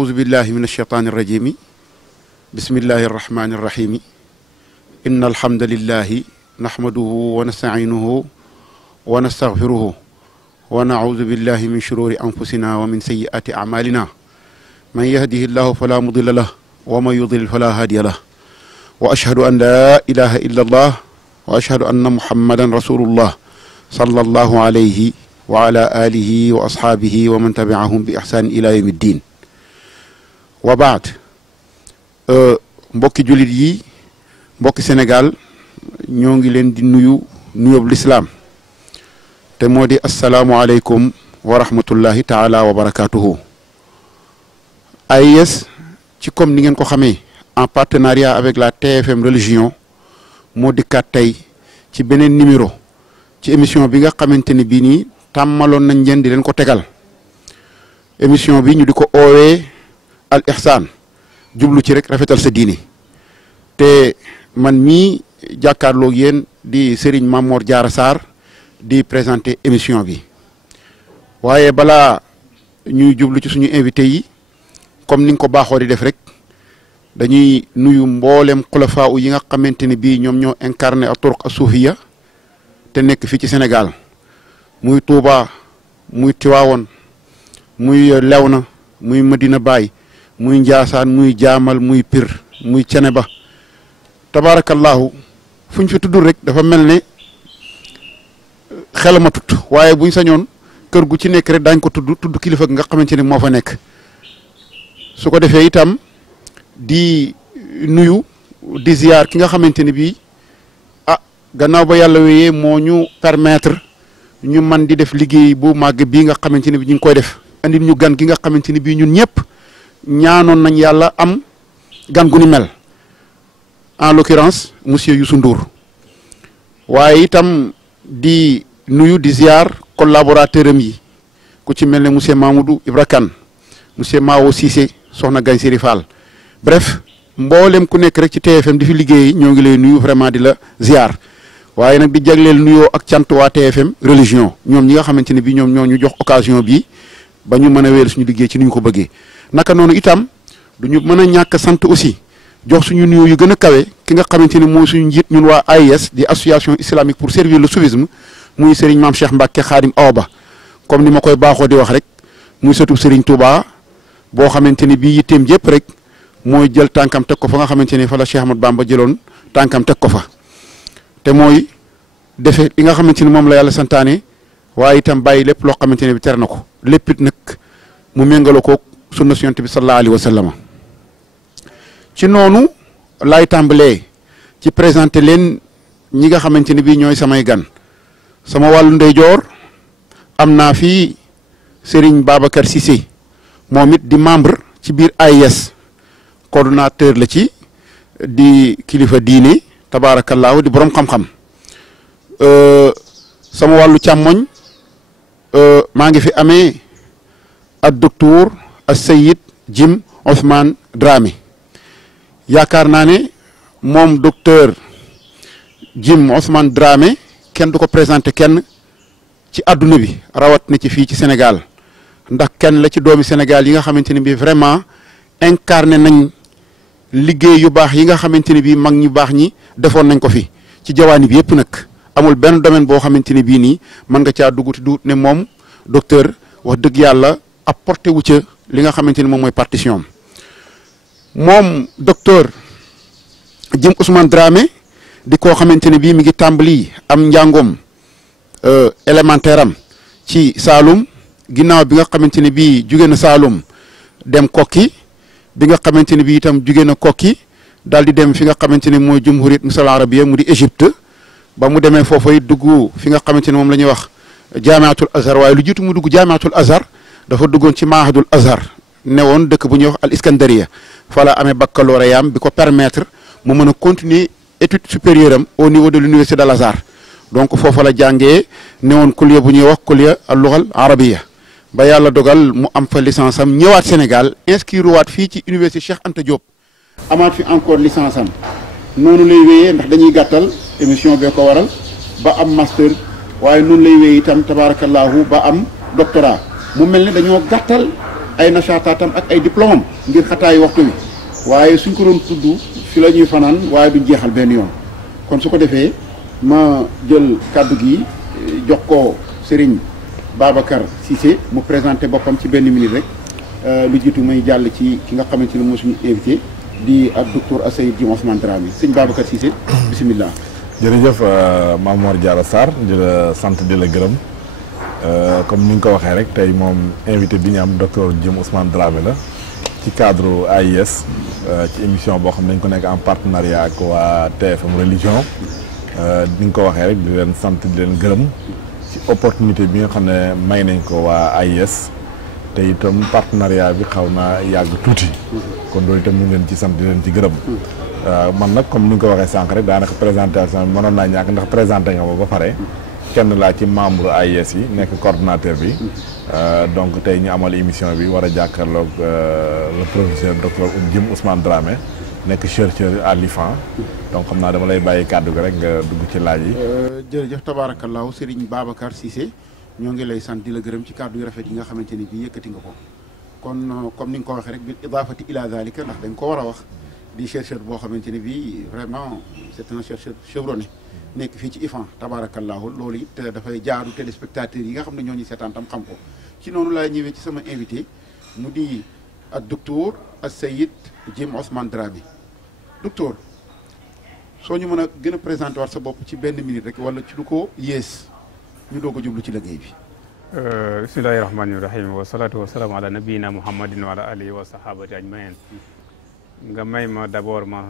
أعوذ بالله من الشيطان الرجيم بسم الله الرحمن الرحيم إن الحمد لله نحمده ونستعينه ونستغفره ونعوذ بالله من شرور أنفسنا ومن سيئات أعمالنا من يهده الله فلا مضل له ومن يضلل فلا هادي له وأشهد أن لا إله إلا الله وأشهد أن محمدا رسول الله صلى الله عليه وعلى آله وأصحابه ومن تبعهم بإحسان إلى يوم الدين وبعد mbokki jullit yi mbokki Sénégal ñoo ngi leen di nuyu nuyoob lislaam te moo di asalaamualeykum wa rahmatullahi taala wa barakaatuhu. AIS ci comme ni ngeen ko xamee en partenariat avec la TFM religion moo dikkaat tey ci beneen numéro ci émission bi nga xamante ni bii nii tàmmaloon nañ leen di leen ko tegal émission bi ñu di ko oowee al ihsaan jublu ci rek rafetal sa diine te man mii jàkkaarloog yéen di Serigne Mamor Diarra Sarr di présenter émission bi waaye balaa ñuy jublu ci suñu invité yi comme ni nga ko baaxoo di def rek dañuy nuyu mboolem xulafaa yi nga xamante ni bii ñoom ñoo incarné ak turuq as-suufiya te nekk fii ci Sénégal muy Touba muy Tiwaawoon muy Léona muy Medina Baye muy Njaasaan muy Jaamal muy Pir muy Ceneba tabarakallahu fu ñu fi tudd rek dafa mel ne xelama tut waaye buñ sañoon kër gu ci nekk rek daañ ko tudd kilifa nga xamante ni moo fa nekk su ko defee itam di nuyu di ziar ki nga xamante ni bii gannaaw ba yàlla wéyee moo ñu permettre ñu man di def liggéey bu màgg bii nga xamante ni bi ñu ngi koy def andil ñu gan gi nga xamante ni bii ñun ñëpp ñaanoon nañ yàlla am gan gu ni mel en l'occurrence monsieur Youssou Ndour waaye itam di nuyu di ziar collaborateur am yi ku ci mel ne monsieur Mamoudou Ibra Kane monsieur Mao Cissé soxna Gagne Siri Fall bref mboolem ku nekk rek ci TFM di fi liggéey ñoo ngi lay nuyu vraiment di la ziar waaye nag di jagleel nuyoo ak cant waa TFM religion ñoom ñi nga xamante ne bii ñoom ñoo ñu jox occasion bi ba ñu mën a wéyal suñu liggéey ci ni ñu ko bëggee naka noonu itam du ñu mën a ñàkk sant aussi jox suñu nuyoo yu gën a kawe ki nga xamante ni mooy suñu njiit ñun waa AIS di association islamique pour servir le soufisme muy Serigne Mame Cheikh Mbacke Khadim Awa Ba comme ni ma koy baaxoo di wax rek muy sëtu Serigne Touba boo xamante ni bii yitteem yëpp rek mooy jël tànkam teg ko fa nga xamante ni fa la Cheikh Ahmad Bamba jëloon tànkam teg ko fa te mooy defe li nga xamante ni moom la yàlla santaane waaye itam bàyyi lépp loo xamante ne bi tere na ko lépp it nag mu méngaloo ko sunna su Yonent bi sallallahu alayhi wa sallam ci noonu laay tàmbalee ci présenté leen ñi nga xamante ni bii ñooy samay gan sama wàllu ndeyjoor am naa fii Serigne Babacar Cissé moom it di membre ci biir AIS coordonnateur la ci di kilifa diine tabaarakallaahu di borom xam-xam sama wàllu càmmoñ maa ngi fi amee ak docteur as-Sayyid Jim Ousmane Dramé yaakaar naa ne moom docteur Jim Ousmane Dramé kenn du ko présenté kenn ci àdduna bi rawat na ci fii ci Sénégal ndax kenn la ci doomi Sénégal yi nga xamante ne bii vraiment incarné nañ liggéey yu baax yi nga xamante ne bii mag ñu baax ñi defoon nañ ko fi ci jawaani bi yëpp nag amul benn domaine boo xamante ne bii nii mën nga caa dugg te du ne moom docteur wax dëgg yàlla apporté wu ca li nga xamante ni moom mooy partition moom docteur Jim Ousmane Dramé di koo xamante ne bii mi ngi tàmbali am njàngoom élémentaire am ci Saalum ginnaaw bi nga xamante ne bii jugee na Saalum dem Kokki bi nga xamante ne bii itam jugee na Kokki daal di dem fi nga xamante ne mooy Jumhuriyat Misr Arabia mu di Égypte ba mu demee foofu it dugg fi nga xamante ne moom la ñuy wax jaamiatul Azhar waaye lu jiitu mu dugg jaamiatul Azhar dafa duggoon ci mahadul Azhar ne woon dëkk bu ñuy wax al Iskandariya fa la amee baccalauréat am bi ko permettre mu mën a continuer étude supérieure am au niveau de l'université de Al-Azhar donc foofa la jàngee ne woon kulliya bu ñuy wax kulliya al-lughal arabiya ba yàlla dogal mu am fa licence am ñëwaat Sénégal inscrire waat fii ci université Cheikh Anta Diop amaat fi encore licence am noonu lay wéyee ndax dañuy gàttal émission bee ko waral ba am master waaye noonu lay wéyee itam tabarakallahu ba am doctorat mu mel ne dañoo gàttal ay nashaataatam ak ay diplôme ngir xataayu waxtu wi waaye suñ ko doon tudd fi la ñuy fanaan waaye duñ jeexal benn yoon kon su ko defee ma jël kàddu gi jox ko Serigne Babacar Cissé mu présenté boppam ci benn minute rek lu jiitu may jàll ci ki nga xamante ne moo suñu invité di ak docteur Assayid Jim Ousmane Dramé sëñ Babacar Cissé bisimilah. jërëjëf Mamor Diarra Sarr di la sant di la gërëm comme ni nga ko waxee rek tey moom invité bi ñu am docteur Jim Ousmane Dramé la ci cadre AIS ci émission boo xam ne dañ ko nekk en partenariat ak waa TFM religion ni nga ko waxee rek di leen sant di leen gërëm ci opportunité bi nga xam ne may nañ ko waa AIS te itam partenariat bi xaw naa yàgg tuuti kon loolu itam ñu ngi leen ci sant di leen ci gërëm man nag comme ni nga ko waxee sànq rek daanaka présentation bi mënoon naa ñàkk ndax présenté nga ba pare kenn laa ci membre AIS yi nekk coordonnateur bi donc tey ñu amal émission bi war a jàkkaarloog le professeur docteur Jim Ousmane Dramé nekk chercheur à l'IFAN donc xam naa dama lay bàyyi kàddu gi rek nga dugg ci laaj yi. jërëjëf tabaarakallaahu Serigne Babacar Cissé ñoo ngi lay sant di la gërëm ci kàddu yu rafet yi nga xamante ni bii yëkkati nga ko kon comme ni nga ko waxee rek bil idaafati ila zalika ndax dañ ko war a wax di chercheur boo xamante ni bii vraiment c'est un chercheur chevronné nekk fii ci IFAN tabaarakallaahu loolu it dafay jaaru téléspectateurs yi nga xam ne ñoo ñu seetaan tam xam ko ci noonu laa ñëwee ci sama invité mu di ak docteur Assayid Jim Ousmane Dramé docteur soo ñu mën a gën a présenté waat sa bopp ci benn minute rek wala ci lu ko yées ñu doog a jublu ci liggéey bi. bismillahi rahmaani rahim wa salaatu wa salaam ala nabiyina muhammadin wa ala alihi wa sahabati ajmain nga may ma d'abord ma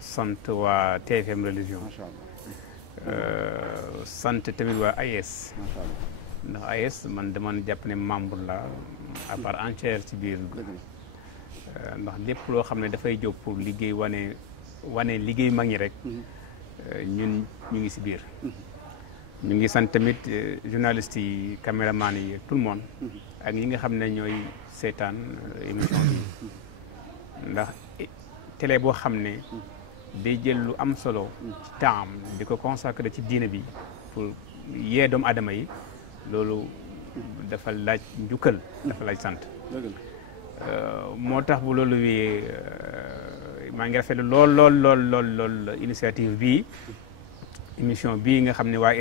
sant waa TFM religion. macha allah. sant tamit waa AIS. macha allah. ndax AIS man dama jàpp ne membre la à part entière ci biir. ndax lépp loo xam ne dafay jóg pour liggéey wane liggéey mag ñi rek. ñun ñu ngi si biir. ñu ngi sant tamit journalistes yi caméraman yi tout le monde. ak ñi nga xam ne ñooy seetaan émission bi ndax télé boo xam ne day jël lu am solo ci temps di ko consacré ci diine bi pour yee doomu aadama yi loolu dafa laaj njukkal dafa laaj sant. moo tax bu loolu wee maa ngi rafetlu lool initiative bii émission bii nga xam ne waa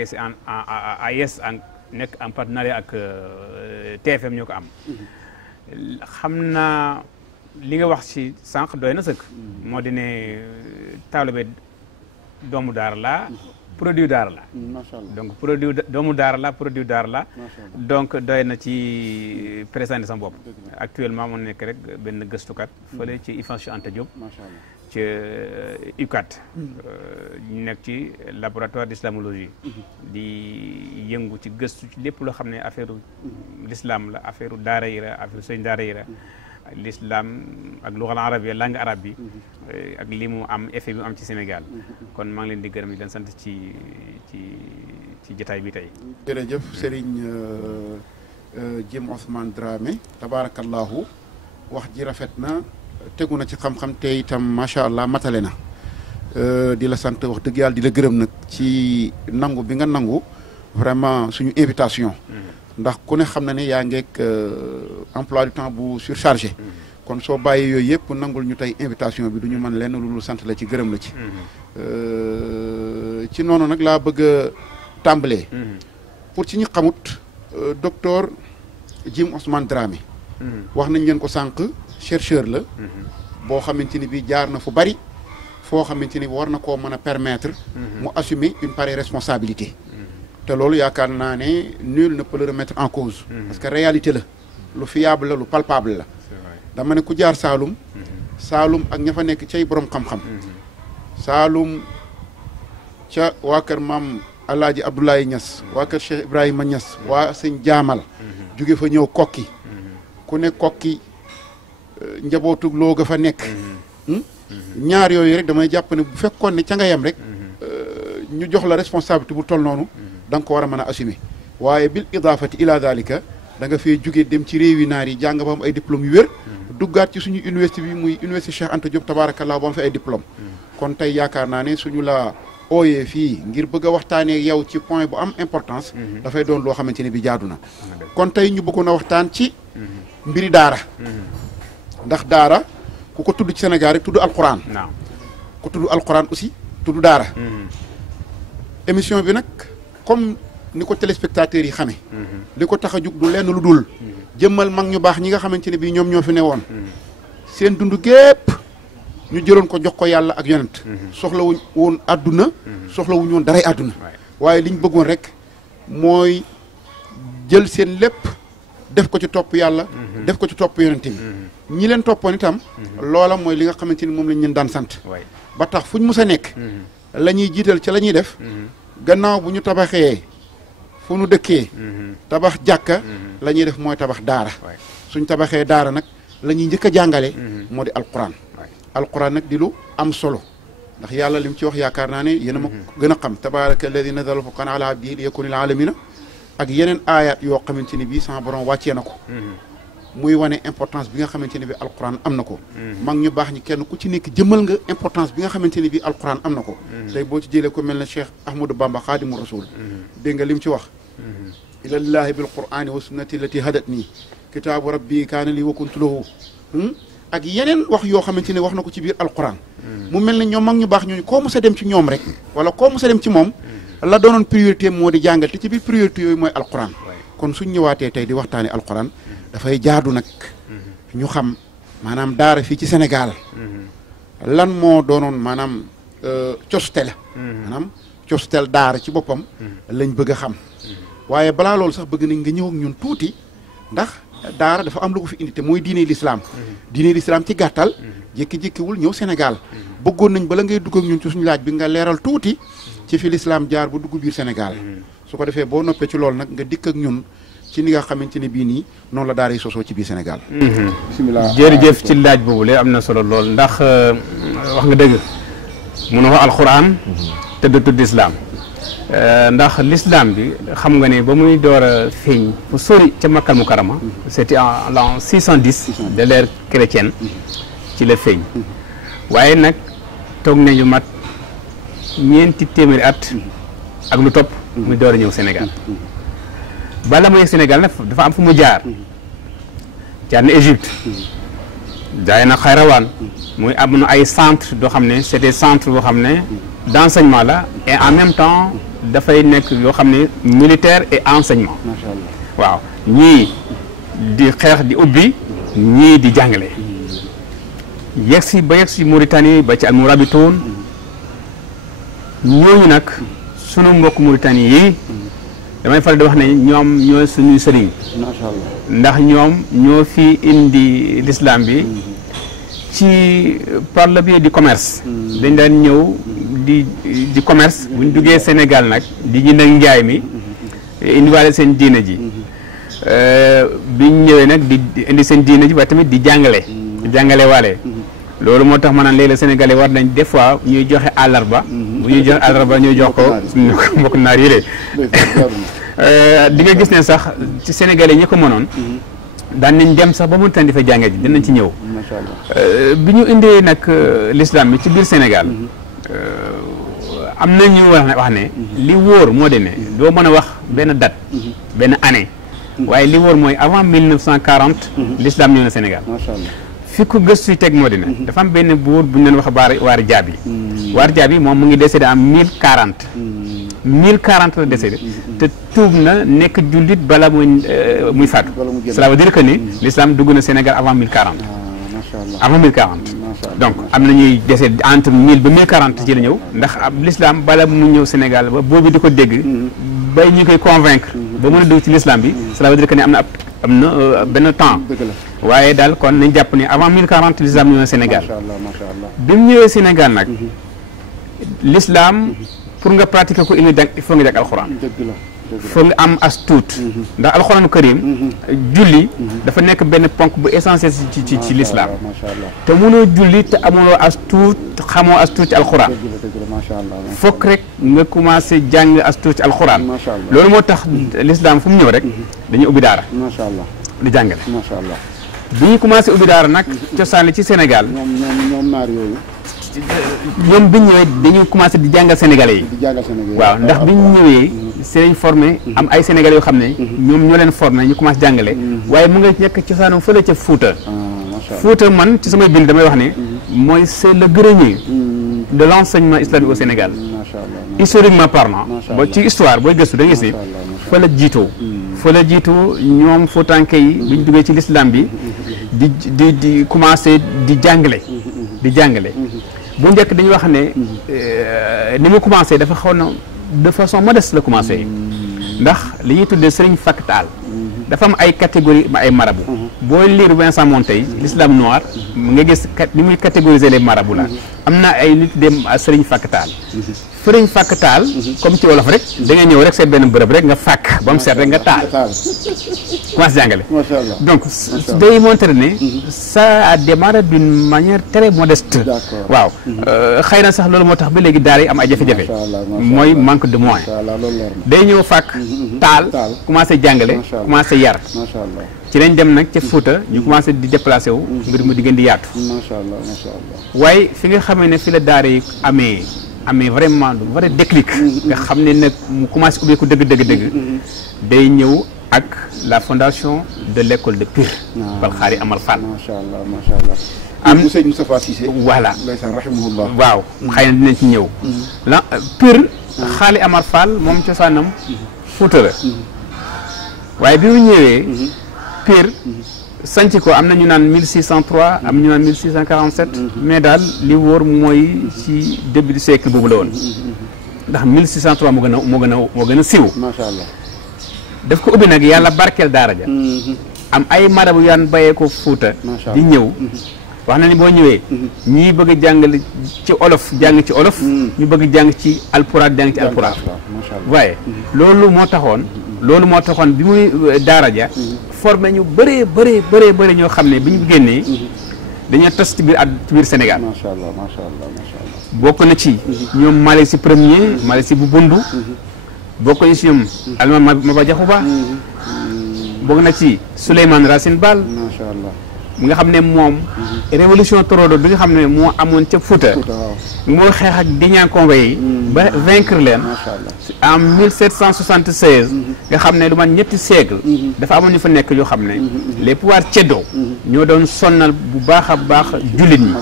AIS nekk en partenariat ak TFM ñoo ko am. xam naa li nga wax ci sànq doy na sëkk. moo di ne taalibe doomu daara la produit daara la. macha allah donc doomu daara la produit daara la. donc doy na ci présenté sama bopp. actuellement mu nekk rek benn gëstukat. fële ci IFAN Cheikh Anta Diop. macha allah ci UCAD. ñu nekk ci laboratoire d'islamologie. di yëngu ci gëstu ci lépp loo xam ne affaire l'islam la affaire daara yi la affaire sëñ daara yi la. l'islam ak lugal arabia langue arabe bi ak li mu am effet bi mu am ci Sénégal kon maa ngi leen di gërëm di leen sant ci jotaay bi tey. jërëjëf Serigne Jim Ousmane Dramé tabaarakallahu wax ji rafet na tegu na ci xam-xam te itam macha allah matale na di la sant wax dëgg yàlla di la gërëm nag ci nangu bi nga nangu vraiment suñu invitation. ndax ku ne xam na ne yaa ngeeg emploi du temps bu surchargé. kon soo bàyyi yooyu yëpp nangul ñu tey invitation bi du ñu mën lenn lu sant la ci gërëm la ci. ci noonu nag laa bëgg a tàmbalee. pour ci ñi xamut docteur Jim Ousmane Dramé. wax nañ leen ko sànq chercheur la. boo xamante ni bii jaar na fu bari foo xamante ni war na koo mën a permettre. mu assumer une pareille responsabilité. te loolu yaakaar naa ne nul ne peut le remettre en cause. parce que réalité la lu fiable la lu palpable la. dama ne ku jaar Saalum. Saalum ak ña fa nekk cay borom xam-xam. Saalum ca waa kër maam Alaaji Abdoulaye Niass waa kër Cheikh Ibrahima Niass waa sëñ Jaamal. jóge fa ñëw kokki ku ne kokki njabootu loo ga fa nekk. ñaar yooyu rek damay jàpp ne bu fekkoon ne ca nga yem rek. ñu jox la responsabilité bu toll noonu. da nga ko war a mën a assumer waaye bil idaafati ila dalika da nga fee jógee dem ci réewi naar yi jàng ba am ay diplôme yu wér. duggaat ci suñu université bi muy université Cheikh Anta Diop tabaarakallaa ba am fi ay diplôme kon tey yaakaar naa ne suñu la ooyee fii ngir bëgg a waxtaanee yow ci point bu am importance. dafay doon loo xamante ne bi jaadu na. kon tey ñu bëggoon a waxtaan ci mbiri daara ndax daara ku ko tudd ci Sénégal rek tudd alquran ku tudd alquran aussi tudd daara émission bi nag comme ni ko téléspectateurs yi xame li ko tax a jug du lenn lu dul jëmmal mag ñu baax ñi nga xamante ne bii ñoom ñoo fi ne woon seen dund gépp ñu jëloon ko jox ko yàlla ak yonent soxlawuñ woon àdduna soxlawuñ woon daray àdduna waaye liñ bëggoon rek mooy jël seen lépp def ko ci topp yàlla def ko ci topp yonent bi ñi leen toppoon itam loola mooy li nga xamante ni moom lañ leen daan sant ba tax fuñ mus a nekk la ñuy jiital ca la ñuy def gannaaw bu ñu tabaxee fu nu dëkkee tabax jàkka la ñuy def mooy tabax daara suñ tabaxee daara nag la ñuy njëkk a jàngale moo di alquran alquran nag di lu am solo ndax yàlla li mu ci wax yaakaar naa ne yéen a ma gën a xam tabaraka alladi nazala furqan ala abdihi li yakuna lil alamina ak yeneen aayaat yoo xamante ni bii sama borom wàccee na ko muy wane importance bi nga xamante ne bi alquran am na ko mag ñu baax ñi kenn ku ci nekk jëmmal nga importance bi nga xamante ne bi alquran am na ko tey boo ci jëlee ko mel ne Cheikh Ahmadou Bamba xaadimu rasul dégg nga li mu ci wax ilallahi bil qurani wa sunnati allati hadat nii kitaabu rabbi kaana li wa kuntu lahu ak yeneen wax yoo xamante ne wax na ko ci biir alquran mu mel ne ñoom mag ñu baax ñooñu koo mos a dem ci ñoom rek wala koo mos a dem ci moom la doonoon priorité moo di jàngal te ci biir priorité yooyu mooy alquran kon suñ ñëwaatee tey di waxtaane alquran dafay jaadu nag ñu xam maanaam daara fii ci Sénégal lan moo doonoon maanaam costel maanaam costel daara ci boppam lañ bëgg a xam waaye balaa loolu sax bëgg nañ nga ñëw ak ñun tuuti ndax daara dafa am lu ko fi indi te mooy diine l'islam diine l'islam ci gàttal jékki-jékkiwul ñëw Sénégal bëggoon nañ bala ngay dugg ak ñun ci suñu laaj bi nga leeral tuuti ci fi l'islam jaar bu dugg biir Sénégal su ko defee boo noppee ci loolu nag nga dikk ak ñun ci ni nga xamante ne bii nii noonu la daara yi sosoo ci biir Sénégal. bisimilah jërëjëf ci laaj boobu le am na solo lool ndax wax nga dëgg mun a wax alxuraan te du tudd islam ndax l'islam bi xam nga ne ba muy door a feeñ fu sori ca Makkal Mukarrama c'était en l'an 610 de l'ère chrétienne ci la feeñ waaye nag toog nañu mat ñeenti téeméeri at ak lu topp muy door a ñëw Sénégal bala mu yegg Sénégal nag dafa am fu mu jaar na Égypte jaay na Xayrawaan muy am na ay centre doo xam ne c'est des centres boo xam ne d'enseignement la et en même temps dafay nekk yoo xam ne militaire et enseignement waaw ñii di xeex di ubbi ñii di jàngale yegg si ba yegg si Mauritanie ba ci Almourabitoun ñooñu nag sunu mbokk Mauritanie yi damay faral di wax ne ñoom ñooy suñuy sëriñ ndax ñoom ñoo fi indi l'islam bi ci par le biais du commerce dañ daan ñëw di commerce buñ duggee Sénégal nag di jënd ak njaay mi indiwaale seen diina ji biñ ñëwee nag di indi seen diina ji waaye tamit di jàngale waale loolu moo tax ma naan léeg-léeg sénégalais war nañ des fois ñuy joxe àllarba bu ñuy joxe àllarba ñuy jox ko suñu mbokk naar yi di nga gis ne sax ci sénégalais ñi ko mënoon daan nañ dem sax ba mu tan di fa jànge ji dinañ ci ñëw bi ñu indee nag l'islam bi ci biir Sénégal am na ñu wax ne li wóor moo de ne doo mën a wax benn date benn année waaye li wóor mooy avant 1940 l'islam ñëw na Sénégal fi ko gëstu yi teg moo di ne dafa am benn buur bu ñu leen wax Waar Jaabi Waar Jaabi moom mu ngi décédé en 1040 la décédé te tuub na nekk jullit bala muy faatu cela veut dire que ni l'islam dugg na Sénégal avant 1040 avant 1040 donc am na ñuy décédé entre 1000 ba 1040 ci la ñëw ndax l'islam bala mu ñëw Sénégal ba boobu di ko dégg bay ñu koy convaincre ba mën a dugg ci l'islam bi cela veut dire que ni am na benn temps waaye daal kon nañ jàpp ne avant 1040 l'islam ñëw na Sénégal bi mu ñëwee Sénégal nag l'islam pour nga pratiquer ko il faut nga jàng alxuraan foog nga am as tuut ndax alxuraanu karim julli dafa nekk benn ponk bu essentiel ci l'islam te mënoo julli te amoo as tuut xamoo as tuut ci alxuraan fokk rek nga commencé jàng as tuut ci alxuraan loolu moo tax l'islam fu mu ñëw rek dañuy ubbi daara di jàngale bi ñu commencé ubbi daara nag cosaan li ci Sénégal ñoom naar yooyu ñoom bi ñu ñëwee dañu commencé di jàngal sénégalais yi. di jàngal sénégalais waaw ndax bi ñu ñëwee si lañ formé am ay sénégalais yoo xam ne ñoom ñoo leen formé ñu commencé jàngale waaye mu nga nekk cosaanam fële ca Fuuta. Fuuta man ci samay bind damay wax ne mooy c'est le grenier de l'enseignement islamique au Sénégal. Historiquement parlant ba ci histoire booy gëstu da ngay gis fa la jiitoo fa la jiitoo ñoom Fuutanke yi bi ñu duggee ci l'islam bi di commencé di jàngale bu njëkk dañuy wax ne ni mu commencé dafa xaw na de façon modeste la commencé ndax li ñuy tuddee Sëriñ Faktaal dafa am ay catégorie ay marabu booy lire Vincent Montaigne l'islam noir nga gis ni muy catégoriser les marabouts la am na ay nit dem Sëriñ Faktaal Sëriñ Faktaal comme ci wolof rek da nga ñëw rek seet benn bërëb rek nga fàkk ba mu seet rek nga taal commencé jàngale donc day montré ne ça a démarré d'une manière très modeste waaw xëy na sax loolu moo tax ba léegi daara yi am ay jafe-jafe mooy manque de moyens day ñëw fàkk taal commencé jàngale commencé yar ci lañ dem nag ca Fuuta ñu commencé di déplacé wu mbir mu di gën di yaatu waaye fi nga xamee ne fi la daara yi amee vraiment lu vrai déclic nga xam ne nag mu commencé ubbeeku dëgg day ñëw ak la fondation de l'école de Pire Bal Xaari Amar Fall am Sëñ Moustapha Cissé voilà rahimahullah waaw xëy na dinañ ci ñëw la Pire Xaali Amar Fall moom cosaanam Fuuta la waaye bi mu ñëwee Pire sanc ko am na ñu naan 1603 am ñu naan 1647 mais daal li wóor mooy ci début du siècle boobu la woon ndax 1603 moo gën a siiw macha allah daf ko ubbi nag yàlla barkeel daara ja am ay marabu yaan bayee ko Fuuta di ñëw wax na ni boo ñëwee ñii bëgg a jàngale ci olof jàng ci olof ñu bëgg jàng ci alpulaar jàng ci alpulaar waaye loolu moo taxoon bi muy daara ja formé ñu bëree ñoo xam ne bi ñu génnee dañoo tas ci biir Sénégal macha allah bokk na ci ñoom Malick Sy premier Malick Sy bu Bundu bokk na ci ñoom Alma Maba Jaxu Ba bokk na ci Souleymane Racine Bal macha allah mi nga xam ne moom révolution torodo bi nga xam ne moo amoon ca Fouta moo xeex ak Dinyankombe yi ba vaincre leen en 1776 nga xam ne lu man ñetti siècle dafa amoon ñu fa nekk yoo xam ne les pouvoirs ceddo ñoo doon sonnal bu baax a baax jullit ñi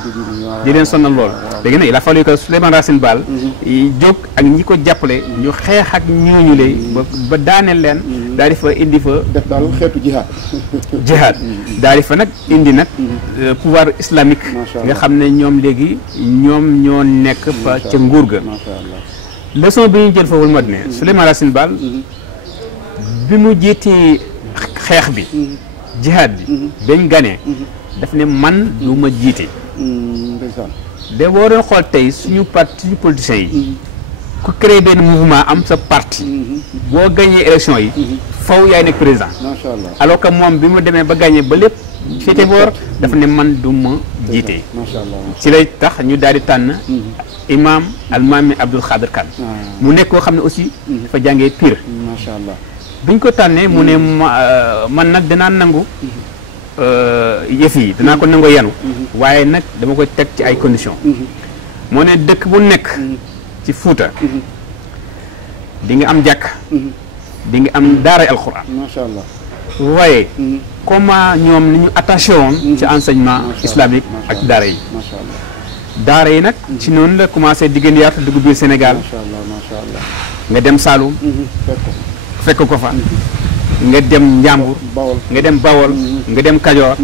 di leen sonnal lool léegi nag il a fallu que Souleymane Racine Bal jóg ak ñi ko jàppale ñu xeex ak ñooñu lay ba daaneel leen daal di fa indi fa def daal xeetu jihaad daal di fa nag indi nag pouvoir islamique nga xam ne ñoom léegi ñoom ñoo nekk fa ca nguur ga leçon bi ñu jël foofu moo di ne Souleymane Racine Bal bi mu jiitee xeex bi jihaad bi bañ ganee daf ne man du ma jiite de boo doon xool tey suñu politiciens yi ku créé benn mouvement am sa parti boo gagné élection yi faw yaay nekk président alors que moom bi mu demee ba gagné ba lépp féete boor dafa ne man du ma jiite ci lay tax ñu daal di tànn imam almaami Abdul Xaadir Kan mu nekk koo xam ne aussi dafa jàngee Pire biñ ko tànnee mu ne man nag danaa nangu yëf yi danaa ko nangoo yanu waaye nag dama koy teg ci ay conditions moo ne dëkk bu nekk ci Fuuta di nga am jàkk di nga am daaray alxuraan waaye comment ñoom ni ñu attaché woon ci enseignement islamique ak daara yi nag ci noonu la commencé diggante yaatu dugg biir Sénégal nga dem Saloum fekk ko fa nga dem Njàmbur nga dem Bawol nga dem Kajoor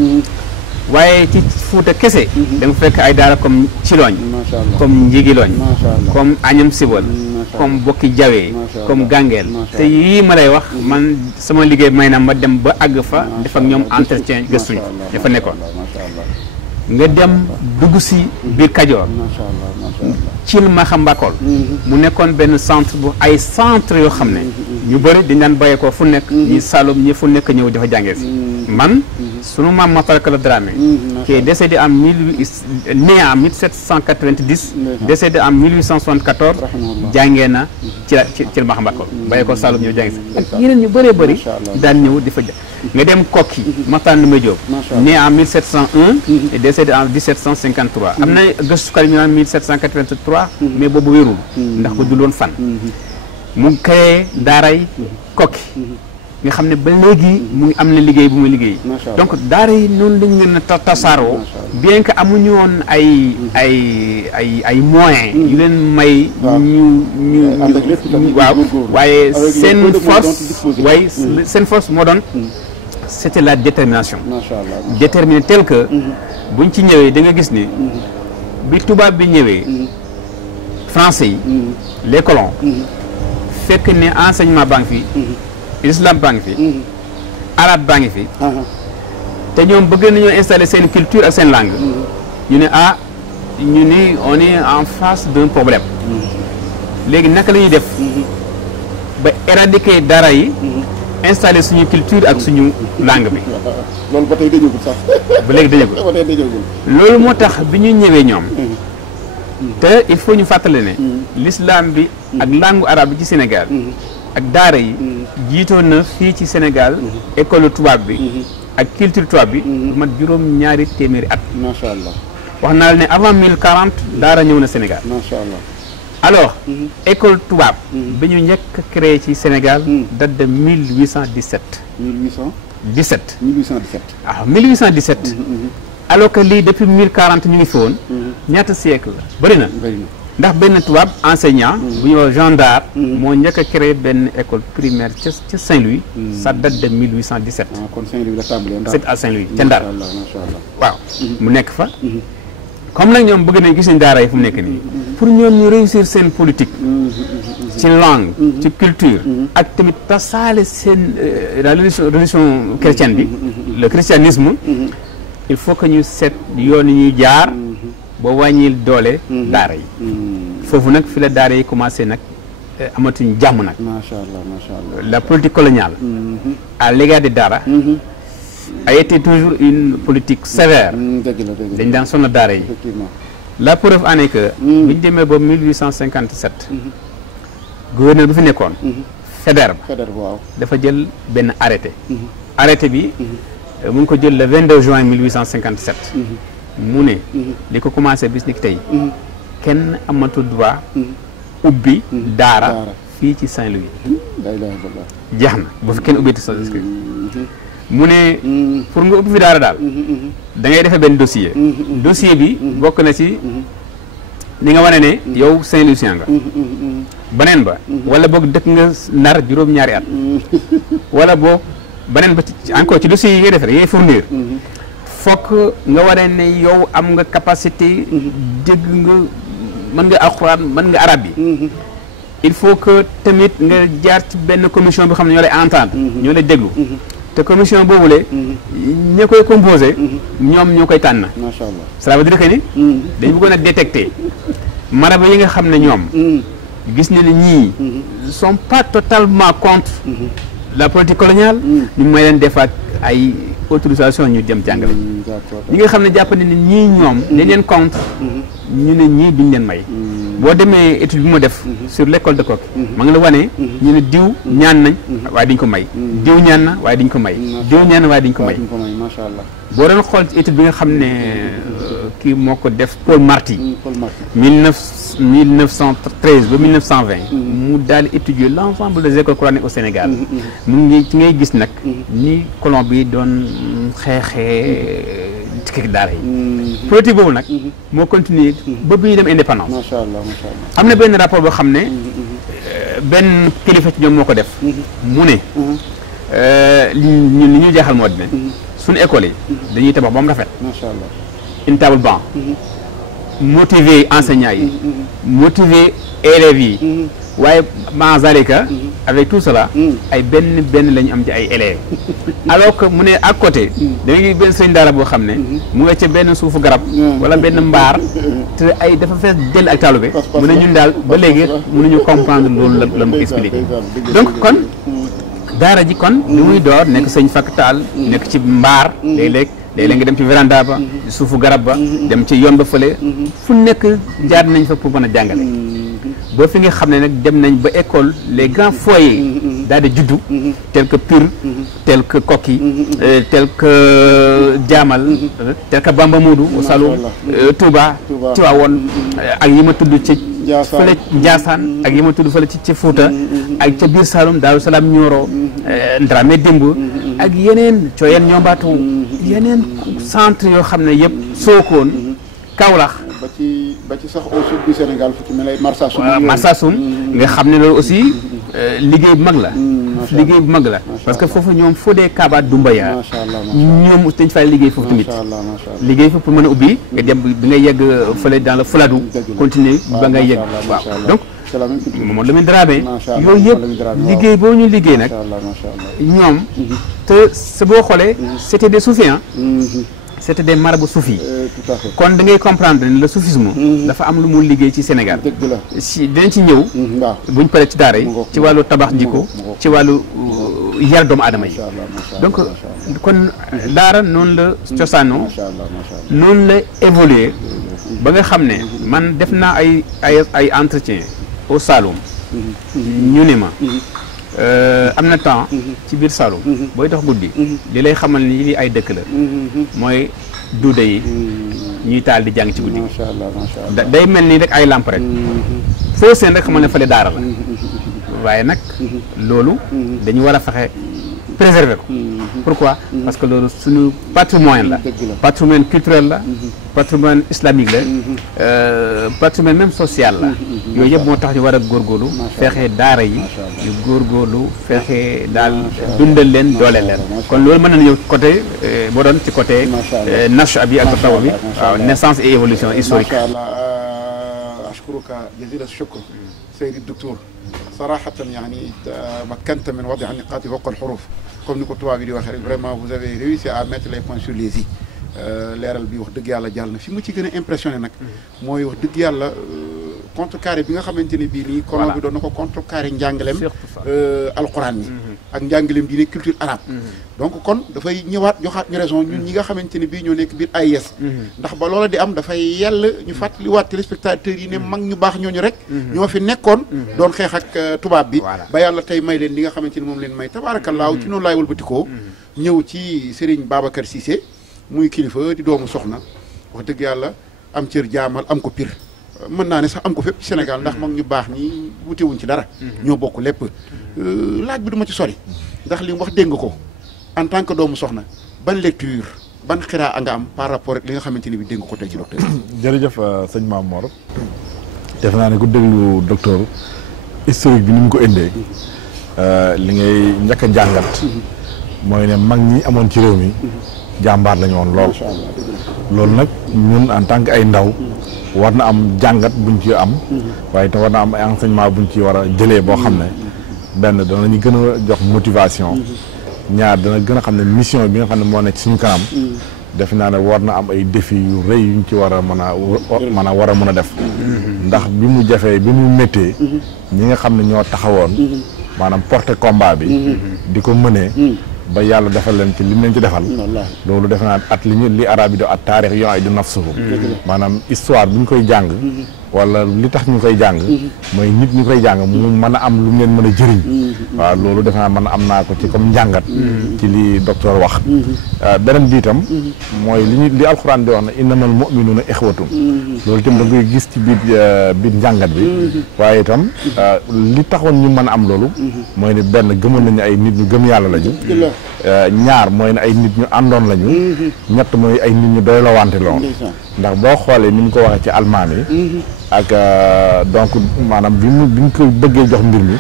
waaye ci Fuuta kese da nga fekk ay daara comme Cilooñ comme Njigilooñ comme Añam Sibol comme Bokki Jawee comme Gàngeel te yii ma lay wax man sama liggéey may na ma dem ba àgg fa def ak ñoom entretien gëstuñ dafa nekkoon nga dem dugg si biir Kajoor Cil Maxa Mbakol mu nekkoon benn centre bu ay centre yoo xam ne ñu bëri dañ daan bàyyee ko fu nekk ñi Saloum ñi fu nekk ñëw dafa jàngee si man sunu maam Matar Kala Dramé qui est décédé en né en 1790 décédé en 1874 jàngee na ci Mahamad ko bàyyi ko Saloum ñëw jàngi si ak yeneen ñu bëree bëri daan ñëw di fa nga dem Kokki Makhtar Ndoumbé Diop né en 1701 et décédé en 1753 am na gëstukat ñu naan 1783 mais boobu wérul ndax ko dul woon fan mu créé daaray Kokki nga xam ne ba léegi mu ngi am na liggéey bu muy liggéey donc daara yi noonu dañu leen a tasaaroo bien que amuñu woon ay moyens yu leen may ñu waaw waaye seen force moo doon c'était la détermination déterminée telle que buñ ci ñëwee da nga gis ni bi tubaab bi ñëwee français yi les colons fekk ne enseignement baa ngi fi l'islam baa ngi fi arabe baa ngi fi te ñoom bëgg nañoo installer seen culture ak seen langue ñu ne ñu ni on est en face d'un problème léegi naka la ñuy def ba éradiquer dara yi installer suñu culture ak suñu langue bi loolu ba tey dëjëgul sax ba léegi dëjëgul loolu moo tax bi ñu ñëwee ñoom te il faut ñu fàttali ne l'islam bi ak langue arabe bi ci Sénégal ak daara yi jiitoon na fii ci Sénégal école tubaab bi ak culture tubaab bi mat juróom-ñaari téeméeri at macha allah wax naa la ne avant 1040 daara ñëw na Sénégal macha allah alors école tubaab bi ñu njëkk créé ci Sénégal date de 1817 waaw 1817 alors que lii depuis 1040 ñu ngi fi woon ñaata siècle la bëri na ndax benn tubaab enseignant bu ñuy wax Jean Dard moo njëkk a créé benn école primaire ca Saint-Louis ça date de 1817 kon Saint-Louis la tàmbalee c'est à Saint-Louis ca Ndar macha allah waaw mu nekk fa comme nag ñoom bëgg nañ gis nañ daara yi fu mu nekk nii pour ñoom ñu réussir seen politique ci langue ci culture ak tamit tasaale seen la religion chrétienne bi le christianisme il faut que ñu seet yoon yi ñuy jaar ba wàññil doole daara yi foofu nag fi la daara yi commencé nag amatuñ jàmm nag macha allah la politique coloniale à l'égard des daara a été toujours une politique sévère dañ daan sonn daara yi la preuve en est que bi ñu demee ba 1857 gouverneur bi fi nekkoon Faidherbe dafa jël benn arrêté bi mu ngi ko jël le 22 juin 1857 mu ne li ko commencé bis ni ki tey kenn amatul droit ubbi daara fii ci Saint-Louis jeex na bu fi kenn ubbeeti sa mu ne pour nga ubbi fi daara daal da ngay defee benn dossier bi bokk na ci ni nga wane ne yow Saint-Louisien nga beneen ba wala boog dëkk nga Ndar juróom-ñaari at wala boog beneen ba encore ci dossier yi ngay def rek ngay fournir fokk nga wane ne yow am nga capacité dégg nga mën nga alxuraan mën nga arab yi il faut que tamit nga jaar ci benn commission bi xam ne ñoo lay entendre ñoo lay déglu te commission boobule ña koy composé ñoom ñoo koy tànn macha allah cela veut dire que ni dañu bëggoon a détecter maraba yi nga xam ne ñoom gis ne ñii sont pas totalement contre la politique coloniale ñu may leen def ak ay autorisation ñu dem jàngale ñi nga xam ne jàpp ne ñii ñoom dañ leen contre ñu ne ñii duñ leen may boo demee étude bi ma def sur l'école de Koki ma ngi la wane ñu ne diw ñaan nañ waaye diñ ko may diw ñaan na waaye diñ ko may diw ñaan na waaye diñ ko may macha allah boo doon xool ci étude bi nga xam ne kii moo ko def Paul Marty 1913 ba 1920 mu daal di étudier l'ensemble des écoles coraniques au Sénégal mu ngi ci ngay gis nag ni colon bi doon xeexee ci daara yi politique boobu nag moo continuer ba bi ñu dem indépendance macha allah macha allah am na benn rapport boo xam ne benn kilifa ci ñoom moo ko def mu ne li ñu jaaxal moo di ne suñu école yi dañuy tabax ba mu rafet macha allah une table banc motiver enseignants yi motiver élèves yi waaye ma zalika avec tout cela ay benn la ñu am ci ay élèves alors que mu ne à côté da ngay benn sëñ daara boo xam ne mu nga ca benn suufu garab wala benn mbaar te ay dafa fees dell ak taalube mu ne ñun daal ba léegi mënuñu comprendre loolu la mu expliqué donc kon daara ji kon bi muy door nekk sëñ Fakk Taal nekk ci mbaar léeg-léeg nga dem ci véranda ba suufu garab ba dem ci yoon ba fële fu nekk jaar nañ fa pour mën a jàngale boo fi nga xam ne nag dem nañ ba école les grands foyers daal di juddu tel que Pire tel que Koki tel que Jaamal tel que Bamba Moodu Saloum Touba Tivaouane ak yi ma tudd ci fële Ndiassane ak yi ma tudd fële ci Fouta ak ca biir Saloum Daaru Salaam Nioro Ndramé Dimb ak yeneen Cooyeen Ñombaatu yeneen centre yoo xam ne yëpp Sokone Kaolack ba ci sax au sud du Sénégal fu ci mel ay Marsassoum nga xam ne loolu aussi liggéey bu mag la liggéey bu mag la parce que foofu ñoom Fodé Kaba Doumbaya ñoom dañ fay liggéey foofu tamit liggéey foofu pour mën a ubbi nga dem bi nga yegg fële dans le Fouladou continuer ba nga yegg waaw donc moom Lamine Dramé yooyu yëpp liggéey boo ñu liggéey nag ñoom te sa boo xoolee c'était des soufis c'était des marabouts soufis kon da ngay comprendre ne le soufisme dafa am lu mu liggéey ci Sénégal si dinañ ci ñëw buñ paree ci daara yi ci wàllu tabax jikko ci wàllu yar doomu aadama yi donc kon daara noonu la cosaanoo noonu la évoluer ba nga xam ne man def naa ay entretien au Saloum ñu ne ma am na temps ci biir Saloum booy dox guddi li lay xamal ni lii ay dëkk la mooy duude yi ñuy taal di jàng ci guddi day mel ni rek ay lamp rek foo seen rek xamal ne fële daara la waaye nag loolu dañu war a fexe préserver ko pourquoi parce que loolu suñu patrimoine la patrimoine culturel la patrimoine islamique la patrimoine même social la yooyu yëpp moo tax ñu war a góorgóorlu fexe daara yi ñu góorgóorlu fexe daal dundal leen doole leen kon loolu mën na ñëw côté boo doon ci côté nasha bi ak taw bi waaw naissance et évolution historique ashkuruka jazila shukr Seydi Docteur sarahatan yani makkanta min wadi niqaati fawqa al-huruf comme ni ko tubaab bi di waxee rek vraiment vous avez réussi à mettre les points sur les i leeral bi wax dëgg yàlla jàll na fi mu ci gën a impressionné nag mooy wax dëgg yàlla contrecarré bi nga xamante ne bii nii colon bi doon na ko contrecarré njàngaleem alquran mi ak njàngaleem diine culture arabe donc kon dafay ñëwaat joxaat ñu raison ñun ñi nga xamante ne bii ñoo nekk biir AIS ndax ba loola di am dafay yell ñu fàttaliwaat téléspectateurs yi ne mag ñu baax ñooñu rek ñoo fi nekkoon doon xeex ak tubaab bi ba yàlla tey may leen li nga xamante ni moom leen may tabaarakallaahu ci noonu laay wëlbatikoo ñëw ci Serigne Babacar Cissé muy kilifa di doomu soxna wax dëgg yàlla am cër jaamal am ko Pire mën naa ne sax am ko fépp ci Sénégal ndax mag ñu baax ñi wutewuñ ci dara ñoo bokk lépp laaj bi du ma ci sori ndax li mu wax dégg nga ko en tant que doomu soxna ban lecture ban xiraa nga am par rapport ak li nga xamante ni bi dégg nga ko tey ci docteur jërëjëf sëñ Mame Mor def naa ne ku déglu docteur historique bi ni mu ko indee li ngay njëkk a jàngat mooy ne mag ñi amoon ci réew mi jàmbaar lañu woon lool loolu nag ñun en tant que ay ndaw war na am jàngat buñ ci am waaye te war na am enseignement buñ ci war a jëlee boo xam ne benn danañu gën a jox motivation ñaar dana gën a xam ne mission bi nga xam ne moo nekk suñu kanam def naa ne war na am ay défis yu rëy yuñ ci war a war a mën a def ndax bi mu jafee bi mu méttee ñi nga xam ne ñoo taxawoon maanaam porter combat bi di ko mënee ba yàlla defal leen ci lim leen ci defal loolu defe naa at li arab yi do at taarix yo ay du nafsuhu maanaam histoire bi ñu koy jàng wala li tax ñu koy jàng mooy nit ñu koy jàng mu mën a am lu mu leen mën a jëriñ waaw loolu defe naa man am naa ko ci comme njàngat ci li docteur wax beneen bi itam mooy li alxuraan di wax ne innamal mu'minuuna ixwatun loolu itam da ngay gis ci biir njàngat bi waaye itam li taxoon ñu mën a am loolu mooy ne benn gëmoon nañu ay nit ñu gëm yàlla lañu ñaar mooy ne ay nit ñu àndoon lañu ñett mooy ay nit ñu doy la wante lool ndax boo xoolee ni mu ko waxee ci almaam yi ak donc maanaam bi ñu ko bëggee jox mbir mi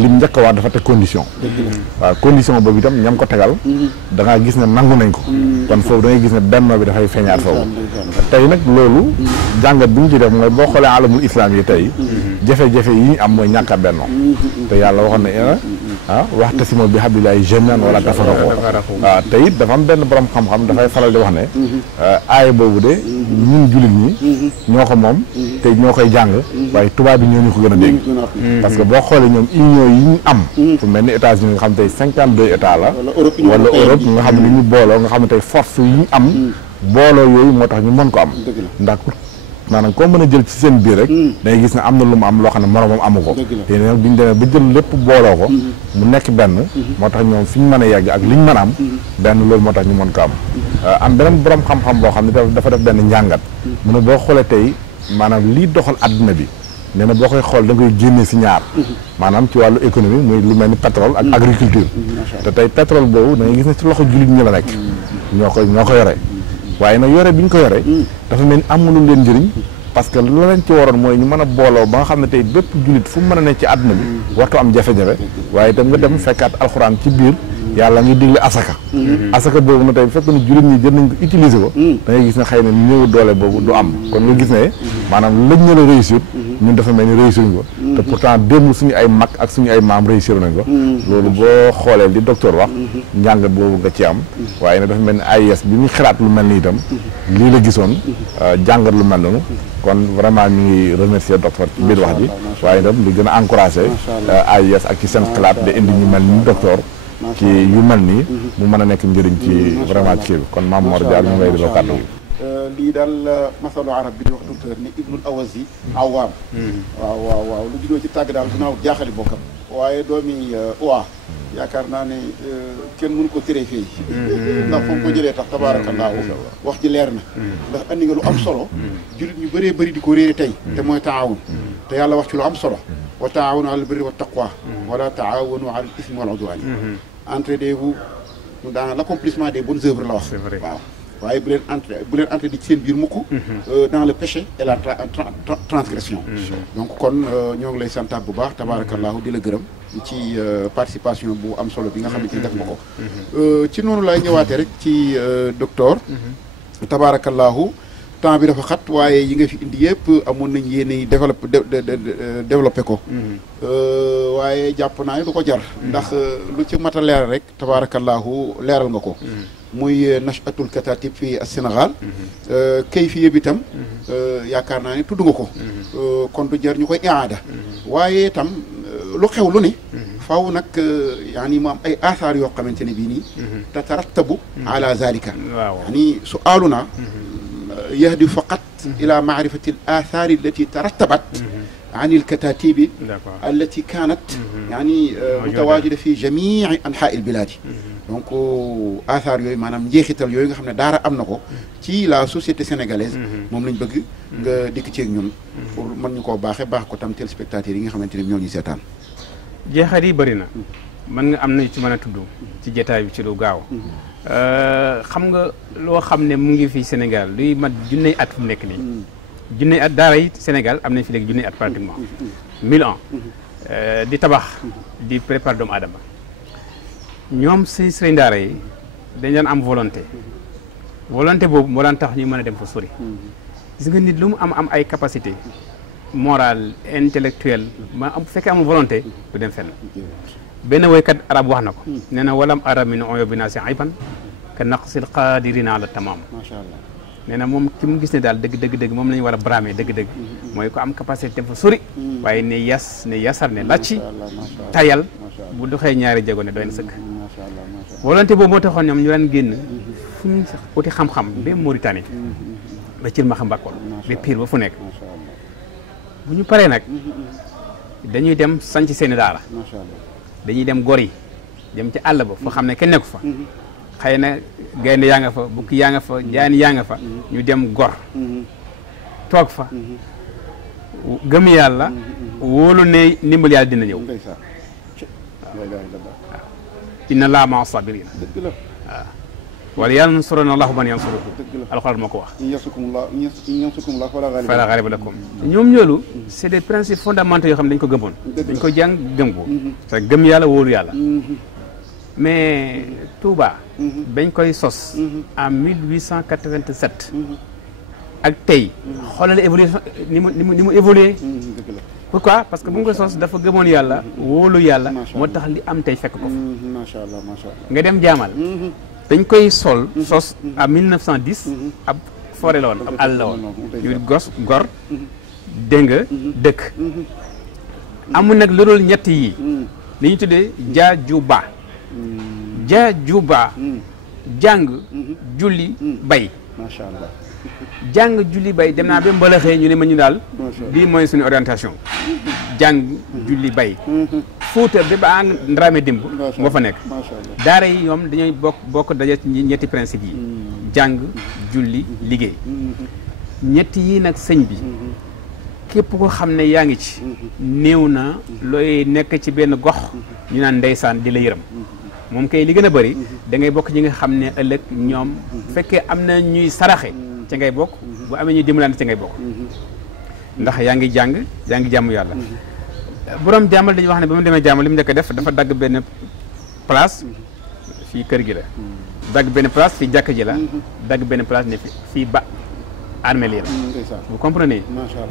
lim njëkk a wax dafa teg condition waaw condition boobu itam ñam ko tegal da ngaa gis ne nangu nañ ko kon foofu da ngay gis ne bennoo bi dafay feeñaat foofu tey nag loolu jàngat bi ñu ci def mooy boo xoolee alamul islam yi tey jafe-jafe yi ñu am mooy ñàkk a bennoo te yàlla waxoon na waxtasimu bi hablillahi jamii'an wala tafarraqu waaw te it dafa am benn borom xam-xam dafay faral di wax ne aaya boobu de ñun jullit ñi ñoo ko moom te ñoo koy jàng waaye tubaab bi ñoo ñu ko gën a dégg parce que boo xoolee ñoom union yi ñu am fu mel ni États-Unis nga xam tey 52 états la wala Europe nga xam ne ñu booloo nga xam ne tey force yi ñu am booloo yooyu moo tax ñu mën ko am ndax maanaam koo mën a jël ci seen biir rek dangay gis ne am na lu mu am loo xam ne moroomam amu ko te nag bi ñu demee ba jël lépp booloo ko mu nekk benn moo tax ñoom fi ñu mën a yegg ak li ñu mën a am benn loolu moo tax ñu mën ko am beneen borom xam-xam boo xam ne dafa def benn njàngat mu ne boo xoolee tey maanaam lii doxal àdduna bi nee na boo koy xool da ngay génnee si ñaar maanaam ci wàllu économie muy lu mel ni pétrole ak agriculture te tey pétrole boobu da ngay gis ne ci loxo jullit ñi la nekk ñoo ko yore waaye nag yore bi ñu ko yore dafa mel ni amulu leen njëriñ parce que lu leen ci waroon mooy ñu mën a booloo ba nga xam ne tey bépp jullit fu mu mën a ne ci àdduna bi wartu am jafe-jafe waaye itam nga dem fekkaat alxuraan ci biir yàlla ngi digle asaka boobu na tey bu fekk ne jullit ñi jël nañ ko utiliser ko da ngay gis ne xëy na néew doole boobu du am kon nga gis ne maanaam lëj na la réussir ñun dafa mel ni réussir ko te pourtant démb suñu ay mag ak suñu ay maam réussir nañ ko loolu boo xoolee li docteur wax njàngat boobu nga ci am waaye nag dafa mel ni AIS bi muy xalaat lu mel ni itam lii la gisoon jàngat lu mel noonu kon vraiment ñu ngi remercier docteur ci biir wax ji waaye itam li gën a encouragé AIS ak ci seen xalaat de indi ñu mel ni docteur ci yu mel nii mu mën a nekk njëriñ ci vraiment ci kii bi kon Mame Mor Diarra ñu ngi lay delloo kàddu gi lii daal masalu arab bi di wax docteur ni ibnul awazi awaam waaw lu juddoo ci tàgg daal dinaaw jaaxali bokkam waaye doomi uwaa yaakaar naa ne kenn mënu ko tëree fii ndax foofu ko jëlee tax tabaarakallaahu wax ji leer na ndax andi nga lu am solo jullit ñu bëree bëri di ko réere tey te mooy taawun te yàlla wax ci lu am solo wa taawunu alal birri wa taqwa wala taawunu alal ismi wal udwaan entraidez-vous dans l'accomplissement des bonnes œuvres la wax waaw waaye bu leen entré di ci seen biir mukk dans le péché et la transgression donc kon ñoo ngi lay santaat bu baax tabaarakallaahu di la gërëm ci participation bu am solo bi nga xamante ni def nga ko ci noonu lay ñëwaatee rek ci docteur tabaarakallaahu temps bi dafa xat waaye yi nga fi indi yëpp amoon nañ yéen développé ko waaye jàpp naa ne du ko jar ndax lu ci mat a leeral rek tabaarakallaahu leeral nga ko muy nachatul katatib fii Sénégal kayfiya bi tam yaakaar naa ne tudd nga ko kon du jar ñu koy iaada waaye itam lu xew lu ne faaw nag yaani mu am ay athar yoo xamante ne bii nii tatarattabu ala zalika yaani su'aaluna yahdi faqat ila maarifati al athar allati tarattabat عن الكتاتيب التي كانت يعني متواجدة في جميع أنحاء البلاد donc athar yooyu maanaam njeexital yooyu nga xam ne daara am na ko ci la société sénégalaise moom lañ bëgg nga dikk ci ak ñun pour mën ñu koo baaxee baax ko tam téléspectateurs yi nga xamante ne ñoo ñuy seetaan jeexat yi bëri na mën nga am na ci mën a tudd ci jotaay bi ci lu gaaw xam nga loo xam ne mu ngi fi Sénégal luy mat junney at fu mu nekk nii junney at daara yi Sénégal am nañ fi léegi junney at pratiquement 1000 ans di tabax di préparer doomu aadama ñoom si sëriñ daara yi dañ daan am volonté boobu moo daan tax ñu mën a dem fa sori gis nga nit lu mu am ay capacité morale intellectuelle ma am bu fekkee amul volonté du dem fenn benn woykat arab wax na ko nee na walam ara min uyubi naasi ayban ka naqsil qadirina ala tamam nee na moom ki mu gis ne daal dëgg moom la ñu war a bramer dëgg mooy ko am capacité dem fa sori waaye ne yasar ne lacci tayal bu doxee ñaari jéego ne doy na sëkk volonté boobu moo taxoon ñoom ñu daan génn fu ñu sax uti xam-xam ba Mauritanie ba cil ma xam mbàkkoon ba Pire ba fu nekk bu ñu paree nag dañuy dem sanc seeni daara dañuy dem gor yi dem ci àll ba foo xam ne kenn nekku fa xëy na gaynde yaa nga fa bukki yaa nga fa jaani yaa nga fa ñu dem gor toog fa gëm yàlla wóolu ne ndimbal yàlla dina ñëw inna laa maa sabirina waaw wala yansuruna allahu man yansuruhu alxuraan moo ko wax fala ghaliba lakum ñoom ñoolu c'est des principes fondamentaux yoo xam ne dañ ko gëmoon dañ ko jàng gëm ko c'est gëm yàlla wóolu yàlla mais Touba bañ koy sos en 1887 ak tey xoolal évolution ni mu évolué pourquoi parce que bu nga koy sos dafa gëmoon yàlla wóolu yàlla moo tax li am tey fekk ko fa macha allah macha allah nga dem jaamal dañ koy sos à 1910 ab forêt la woon ab àll la woon ñu gor dégg nga dëkk amul nag lu dul ñett yi li ñu tuddee jaajuba jàng julli bay macha allah jàng julli bay dem naa ba mbalaxee ñu ne ma ñu daal bii mooy suñu orientation jàng julli bay Fuuta ba ba Ndramé dimb moo fa nekk daara yi ñoom dañuy bokk daje ci ñetti principe yi jàng julli liggéey ñetti yi nag sëñ bi képp ko xam ne yaa ngi ci néew na looy nekk ci benn gox ñu naan ndeysaan di la yërëm moom kay li gën a bëri da ngay bokk ñi nga xam ne ëllëg ñoom bu fekkee am na ñuy saraxe ca ngay bokk bu amee ñuy dimbalante ca ngay bokk ndax yaa ngi jàng yaa ngi jàmm yàlla borom jàmmal dañuy wax ne ba mu demee jàmmal li mu njëkk a def dafa dagg benn place fii kër gi la dagg benn place fii jàkk ji la dagg benn place ne fii ba armeel yi la vous comprenez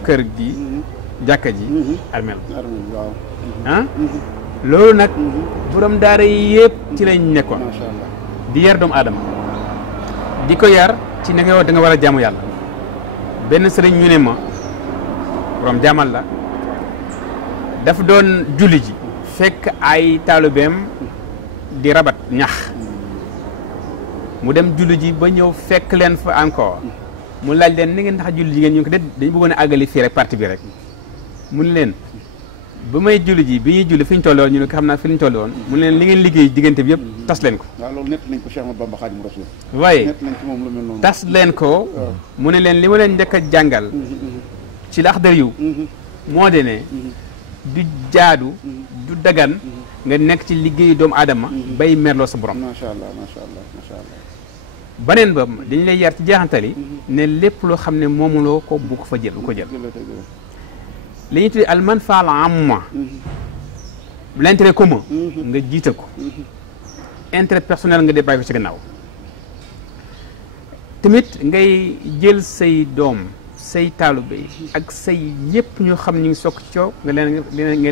kër gi jàkka ji armeel ah loolu nag borom daara yi yëpp ci lañ nekkoon di yar doomu aadama di ko yar ci ne yow da nga war a jaamu yàlla benn sëriñ ñu ne ma borom jaamal la daf doon julli ji fekk ay taalibeem di rabat ñax mu dem julli ji ba ñëw fekk leen fa encore mu laaj leen ni ngeen tax julli ji ngeen ñu ko déet dañu bëggoon a àggali fii rek parti bi rek mu ne leen ba may julli ji bi ñuy julli fi ñu toll woon ñu ne ko xam naa fi ñu toll woon mu ne leen li ngeen liggéey diggante bi yëpp tas leen ko waaw loolu nett nañ ko Cheikh Ahmadou Bamba Khadimu Rasul waaye nett nañ ci moom lu mel noonu tas leen ko mu ne leen li ma leen njëkk a jàngal ci laxdar yu moo de ne du jaadu du dagan nga nekk ci liggéeyu doomu aadama bay merloo sa borom macha allah macha allah macha allah baneen ba dañu lay yar ci jeexantali ne lépp loo xam ne moomuloo ko bu ko fa jël bu ko jël li ñuy tuddee al manfaa al amma l'intérêt commun nga jiital ko intérêt personnel nga dee bàyyi ko ci gannaaw tamit ngay jël say doom say taalibe ak say yëpp ñoo xam ñu ngi sokk ci coow nga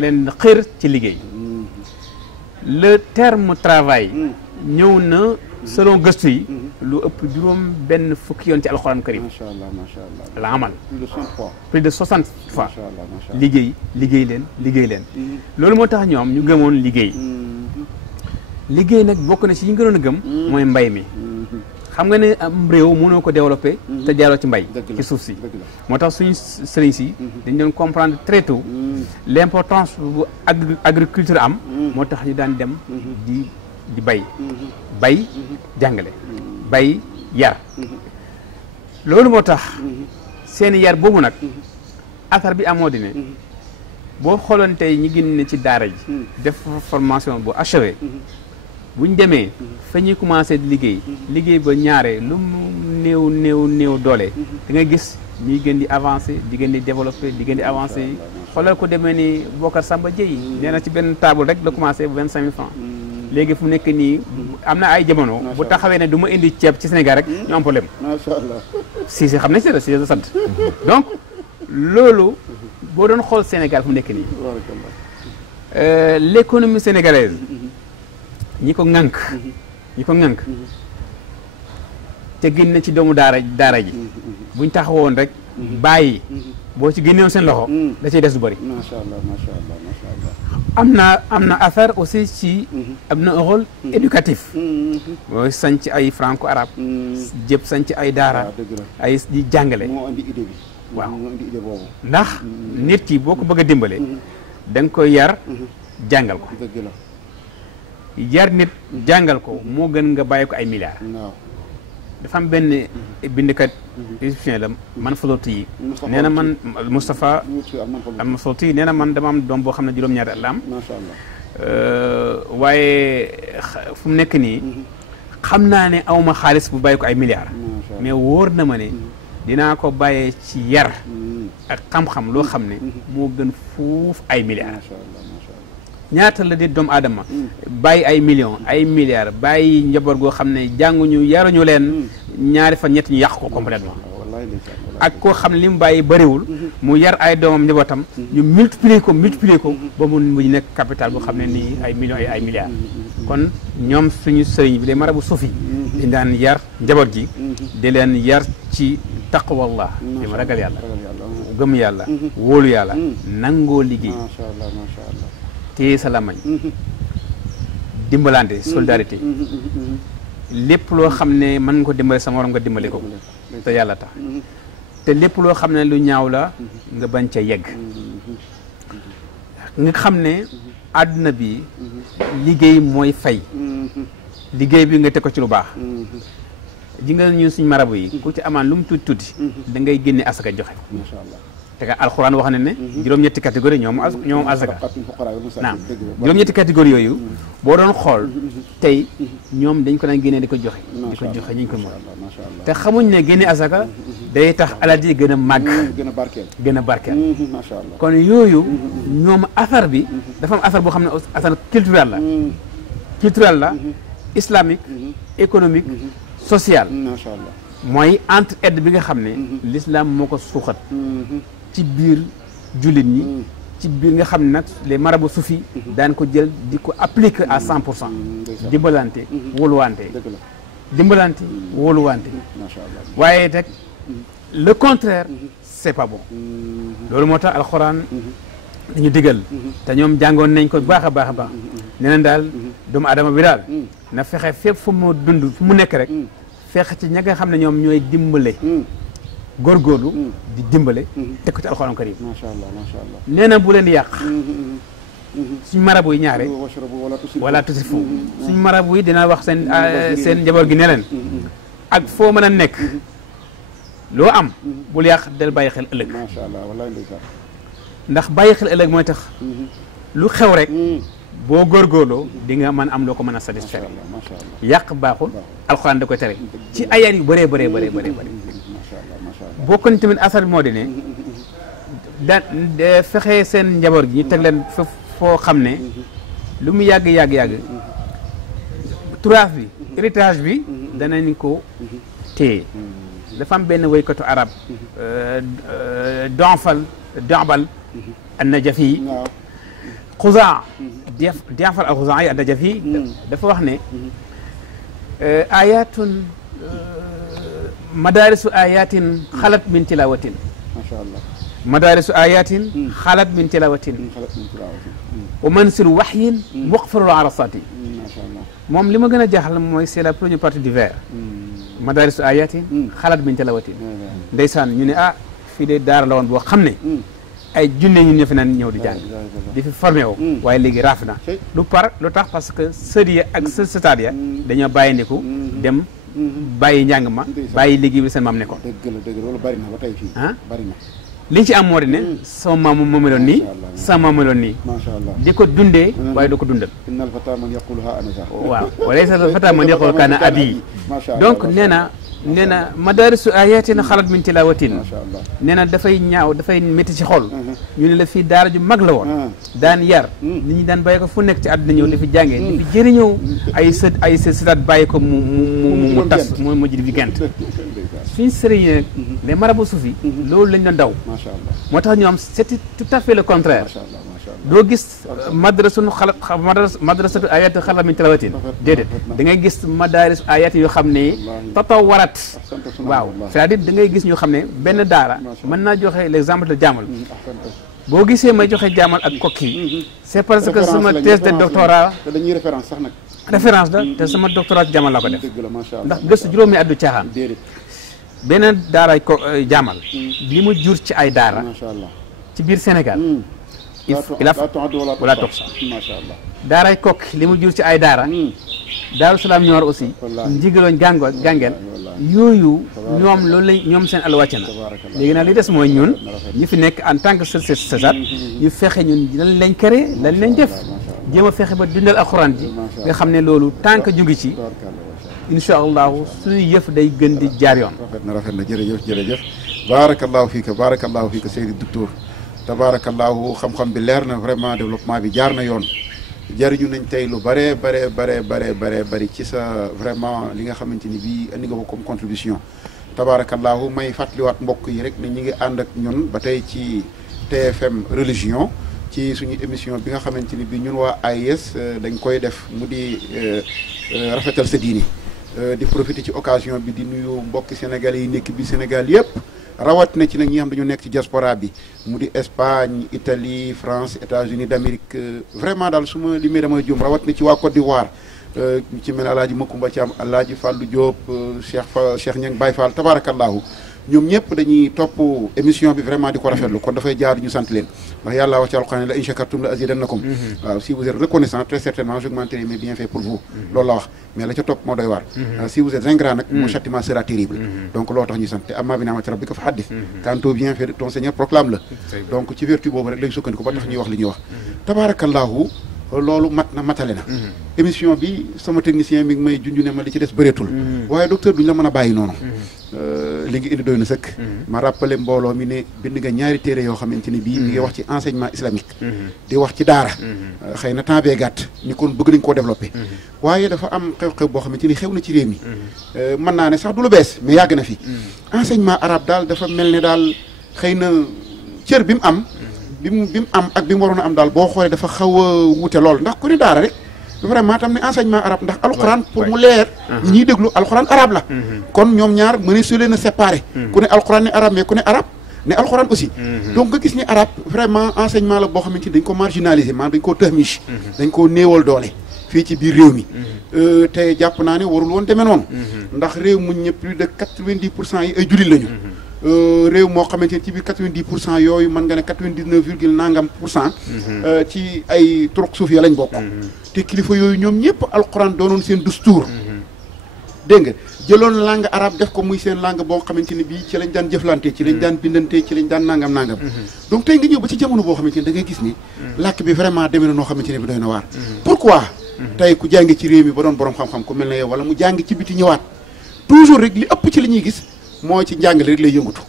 leen xër ci liggéey le terme travail ñëw na selon gëstu yi lu ëpp juróom benn fukki yoon ci alxuraan karim macha allah macha allah la amal plus de 60 fois plus de 60 fois macha allah macha allah liggéey leen loolu moo tax ñoom ñu gëmoon liggéey nag bokk na ci yi ñu gënoon a gëm mooy mbay mi xam nga ne am réew mënoo ko développé te jaaroo ci mbay ci suuf si moo tax suñu sëriñ si dañ doon comprendre très tôt l'importance bu agriculture am moo tax ñu daan dem di bay jàngale bay yar loolu moo tax seeni yar boobu nag affaire bi amoo di ne boo xooloon tey ñi génn ci daara ji def formation bu achevé bu ñu demee fa ñuy commencé di liggéey ba ñaare lu mu néew doole da ngay gis ñuy gën di avancé di gën di développé di gën di avancé xoolal ko demee ni Bokar Samba Dieye nee na ci benn table rek la commencé bu 25 000 francs léegi fu nekk nii am na ay jamono bu taxawee ne du ma indi ceeb ci Sénégal rek ñu am problème macha allah si xam nañ si la sant donc loolu boo doon xool Sénégal fu nekk nii l'économie sénégalaise ñi ko ŋànk te génne ci doomu daara ji buñ taxawoon rek bàyyi boo ci génnewoon seen loxo da ciy des du bëri macha allah macha allah macha allah am na affaire aussi ci am na un rôle éducatif mooy sanc ay franco arabe jëpp sanc ay daara ay di jàngale moo indi idée bi waaw moo indi idée boobu ndax nit ki boo ko bëgg a dimbale da nga koy yar jàngal ko dëgg la yar nit jàngal ko moo gën nga bàyyi ko ay milliards waaw dafa am benn bindkat égyptien la man Fodoti yi nee na man Moustapha am Fodoti yi nee na man dama am doom boo xam ne juróom-ñaari at la am macha allah waaye fu mu nekk nii xam naa ne awma xaalis bu bàyyi ko ay milliards mais wóor na ma ne dinaa ko bàyyee ci yar ak xam-xam loo xam ne moo gën fuuf ay milliards ñaata la di doomu aadama bàyyi ay millions ay milliards bàyyi njaboot goo xam ne jànguñu yaruñu leen ñaari fan ñett ñu yàq ko complètement ak koo xam ne li mu bàyyi bëriwul mu yar ay doomam njabootam ñu multiplier ko ba mu nekk capital boo xam ne nii ay millions ay milliards kon ñoom suñu sëriñ bi les marabu suufi di daan yar njaboot gi di leen yar ci taqwallah di ma ragal yàlla gëm yàlla wóolu yàlla nangoo liggéey téye sa lamañ dimbalante solidarité lépp loo xam ne mën nga ko dimbale sa morom nga dimbale ko te yàlla tax te lépp loo xam ne lu ñaaw la nga bañ ca yegg nga xam ne àdduna bi liggéey mooy fay liggéey bi nga teg ko ci lu baax ji nga ñun suñ marabu yi ku ci amaan lu mu tuuti tuuti da ngay génne asaka joxe te ka alxuraan wax na ne juróom-ñetti catégorie ñoom asaka naam juróom-ñetti catégorie yooyu boo doon xool tey ñoom dañ ko daan génnee di ko joxe ñu ko mën te xamuñ ne génne asaka day tax alal ji gën a màgg gën a barkeel kon yooyu ñoom affaire bi dafa am affaire boo xam ne affaire culturelle la islamique économique sociale mooy entre aide bi nga xam ne l'islam moo ko suuxat ci biir jullit ñi ci biir nga xam ne nag les marabouts soufis daan ko jël di ko appliquer à 100% dimbalante wóoluwante waaye teg le contraire c'est pas bon loolu moo tax alxuraan dañu digal te ñoom jàngoon nañ ko baax a baax a baax nee na daal doomu adama bi daal na fexe fépp fu mu dund fu mu nekk rek fexe ci ña nga xam ne ñoom ñooy dimbale góorgóorlu di dimbale teg ko ci alxuraan karim macha allah nee na bu leen yàq suñ marabu yi ñaare wala tusrifu suñ marabu yi dina wax seen njaboot gi ne leen ak foo mën a nekk loo am bul yàq del bàyyi xel ëllëg macha allah wallaay ndeysaan ndax bàyyi xel ëllëg mooy tax lu xew rek boo góorgóorloo di nga mën am loo ko mën a satisfaire yàq baaxul alxuraan da koy tere ci ayar yu bëree bokk na tamit asar bi moo di ne da fexe seen njaboot gi ñu teg leen foo xam ne lu mu yàgg turaaf bi héritage bi danañ ko téye dafa am benn woykatu arab Dambal an-Najafi Xuzaa Dambal al-Xuzaa yi an-Najafi dafa wax ne ayatun madaarisu ayatin xalat min tilawatin macha allah madaarisu ayatin xalat min tilawatin wa mansilu waxyin muqfarul arasati macha allah moom li ma gën a jaaxal mooy c'est la première partie du vers madaarisu ayatin xalat min tilawatin ndeysaan ñu ne fii de daara la woon boo xam ne ay junne ñun ñoo fi naan ñëw di jàng di fi formé woo waaye léegi raaf na lu tax parce que sët ya ak sëtaat ya dañoo bàyyi ndiku dem bàyyi njàng ma bàyyi liggéey bi seen maam nekkoon dëgg loolu bari na ba tey fii bari na liñ ci am moo di ne sama maam moo meloon nii sama maam meloon nii macha allah di ko dundee waaye du ko dundal innal fata man yaqulu ha ana sax waaw walaysa al fata man yaqulu kaana abi donc nee na madaarisu ayatin xalat min tilawatin nee na dafay ñaaw dafay métti ci xol ñu ne la fii daara ju mag la woon daan yar nit ñi daan bàyyi ko fu nekk ci àdduna ñëw di fi jàngee di fi jëriñëw ay sëtaat bàyyi ko mu tas mu mujj di fi gent suñ sëriñ nag les marabouts soufis loolu lañ doon daw moo tax ñoom c'était tout à fait le contraire doo gis madrasatu ayat xalat min tilawatin déedéet da ngay gis madaaris ayat yoo xam ne tatawarat waaw c'est-à-dire da ngay gis ñoo xam ne benn daara mën naa joxe l'exemple de jaamal boo gisee may joxe jaamal ak kokki c'est parce que sama thèse de doctorat dañuy référence sax nag référence la te sama doctorat ci jaamal laa ko def ndax gëstu juróomi at du caaxaan beneen daara ko jaamal li mu jur ci ay daara ci biir Sénégal wala toog sax daaray kokki li mu jur ci ay daara Daaru Salaam ñoor aussi njigaloñ gàngeen yooyu ñoom loolu lañ ñoom seen àll wàcc na léegi nag li des mooy ñun ñu fi nekk en tant que sësaat ñu fexe ñun lan lañ kere lan lañ def jéem a fexe ba dundal alxuraan ji nga xam ne loolu tant que ñu ngi ci incha allahu suñu yëf day gën di jaar yoon rafet na jërëjëf barakallahu fiika Seydi Docteur tabarakallahu xam-xam bi leer na vraiment développement bi jaar na yoon jariñu nañ tey lu bare bari ci sa vraiment li nga xamante ni bii indi nga ko comme contribution tabaarakallaahu may fàttaliwaat mbokk yi rek ne ñi ngi ànd ak ñun ba tey ci TFM religion ci suñu émission bi nga xamante ni bi ñun waa AIS dañ koy def mu di rafetal sa diini di profiter ci occasion bi di nuyu mbokki sénégalais yi nekk bi Sénégal yëpp rawat na ci nag ñi xam dañu nekk ci diaspora bi mu di Espagne Italie France États-Unis d'Amérique vraiment daal su ma limee damay juum rawat na ci waa Côte d'Ivoire ci mel alaaji Makumba Thiam alaaji Fallou Diop Cheikh Niang Baye Fall tabarakallahu ñoom ñëpp dañuy topp émission bi vraiment di ko rafetlu kon dafay jaar ñu sant leen ndax yàlla wax ci alquran la in shakartum la azidannakum waaw si vous êtes reconnaissant très certainement j'augmenterai mes bienfaits pour vous loolu la wax mais la ca topp moo doy waar si vous êtes ingrat nag mon châtiment sera terrible donc loolu tax ñuy sant te amma bi ni'mati rabbika fa haddith quant aux bienfaits de ton Seigneur proclame la donc ci vertu boobu rek lañ sukkandiku ba tax ñuy wax li ñuy wax tabarakallahu loolu matale na émission bi sama technicien mi ngi may junju ne ma li ci des bëreetul waaye docteur duñu la mën a bàyyi noonu li ngi indi doy na sëkk ma rappelé mbooloo mi ne bind nga ñaari téere yoo xamante ni bii mi ngi wax ci enseignement islamique di wax ci daara xëy na temps bee gàtt ni kon bëgg nañ koo développé waaye dafa am xew-xew boo xamante ni xew na ci réew mi mën naa ne sax du lu bees mais yàgg na fi enseignement arabe daal dafa mel ne daal xëy na cër bi mu am bi mu am ak bi mu waroon a am daal boo xoolee dafa xaw a wute lool ndax ku ne daara rek vraiment tam ne enseignement arabe ndax alxuraan pour mu leer ñi ñuy déglu alxuraan arabe la kon ñoom ñaar mëne su leen a séparé ku ne alxuraan ne arabe mais ku ne arabe ne alxuraan aussi donc nga gis ni arabe vraiment enseignement la boo xamante ni dañ ko marginaliser maanaam dañ koo tëhmiche dañ koo néewal doole fii ci biir réew mi te jàpp naa ne warul woon demee noonu ndax réew mu ñëpp plus de 90% yi ay jullit lañu réew moo xamante ne ci biir 90% yooyu mën nga ne 99 virgule nangam % ci ay turuq suuf ya lañ bokk te kilifa yooyu ñoom ñëpp alquran doonoon seen dustuur dégg nga jëloon langue arabe def ko muy seen langue boo xamante ne bii ci lañ daan jëflante ci lañ daan bindante ci lañ daan nangam donc tey nga ñëw ba ci jamono boo xamante ne da ngay gis ni làkk bi vraiment demee na noo xamante ne bi doy na waar pourquoi tey ku jàngi ci réew mi ba doon borom xam-xam ku mel ne yow wala mu jàngi ci biti ñëwaat toujours rek li ëpp ci li ñuy gis mooy ci njàngale rek lay yëngatu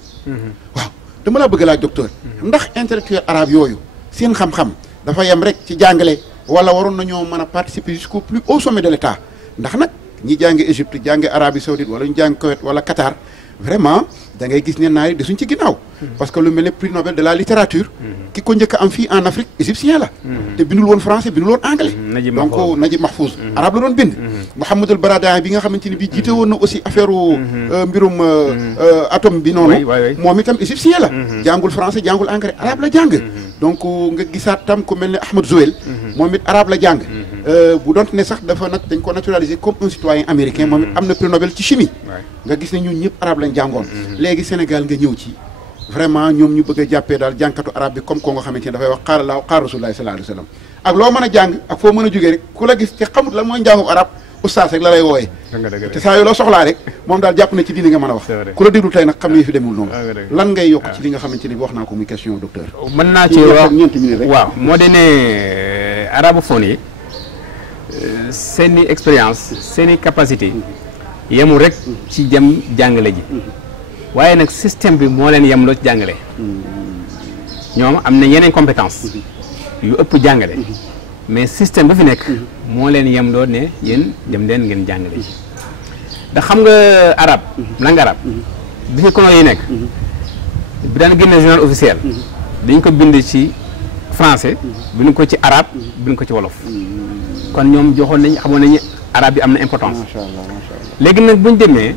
waaw dama laa bëgg laaj docteur ndax intellectuel arabe yooyu seen xam-xam dafa yem rek ci jàngale wala waroon nañoo mën a participer jusqu'au plus haut sommet de l'État ndax nag ñi jàngi Égypte jàngi Arabie Saoudite wala ñu jàngi Koweït wala Qatar vraiment da ngay gis ne naar yi desuñ ci ginnaaw parce que lu mel ne prix Nobel de la littérature ki ko njëkk a am fii en Afrique égyptien la te bindul woon français bindul woon anglais donc Najib Mahfouz arabe la doon bind Mohamed El Baradei bi nga xamante ni bii jiite woon na aussi affaire mbirum atome bi noonu moom itam égyptien la jàngul français jàngul anglais arabe la jàng donc nga gisaat tam ku mel ne Ahmed Zoël moom it arabe la jàng bu doon ne sax dafa nag dañ ko naturaliser comme un citoyen américain moom it am na prix Nobel ci chimie nga gis ne ñun ñëpp arabe lañ jàngoon léegi Sénégal nga ñëw ci vraiment ñoom ñu bëgg a jàppee daal jànkatu arabe bi comme ko nga xamante ne dafay wax qaala Allaahu qaala Rasulullaahi sallallaahu alayhi wa sallam ak loo mën a jàng ak foo mën a jógee rek ku la gis te xamut lan mooy njàngum arabe oustaz rek la lay wooyee te saa yoo loo soxlaa rek moom daal jàpp na ci diine nga mën a wax ku la déglu tey nag xam ne fi demul noonu lan ngay yokk ci li nga xamante ni bi wax naa ko muy question docteur mën naa ci wax ñeenti minutes rek waaw moo de ne arabophone yi seen i expérience seen i capacité yemul rek ci jëm jàngale ji waaye nag système bi moo leen yemloo ci jàngale ñoom am na yeneen compétence yu ëpp jàngale mais système ba fi nekk moo leen yemloo ne yéen dem leen ngeen jàngale ji ndax xam nga arabe langue arabe bi fi kono yi nekk bi daan génne journal officiel dañ ko bind ci français bind ko ci arabe bind ko ci wolof kon ñoom joxoon nañ xamoon nañu arabe bi am na importance léegi nag bu ñu demee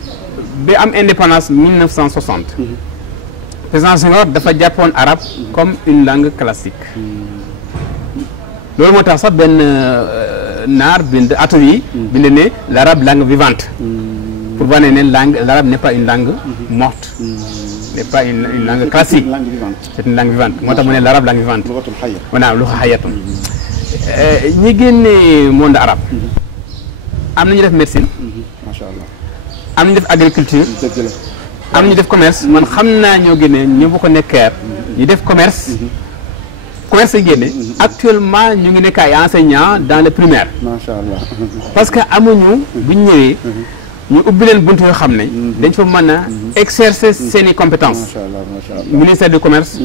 ba am indépendance 1960 président Senghor dafa jàppoon arabe comme une langue classique loolu moo tax sax benn naar bind atum yi bind ne l'arabe langue vivante pour wane ne l'arabe n'est pas une langue morte n'est pas une langue classique c'est une langue vivante moo tax mu ne l'arabe langue vivante voilà lu xayatun ñi génne monde arabe am na ñu def médecine macha allah am na ñu def agriculture am na ñu def commerce man xam naa ñoo génne ñu bu ko nekkeer ñu def commerce yi génne actuellement ñu ngi nekk ay enseignants dans le primaire macha allah parce que amuñu bu ñu ñëwee ñu ubbi leen bunt yoo xam ne dañ fa mën a exercer seen i compétences ministère du commerce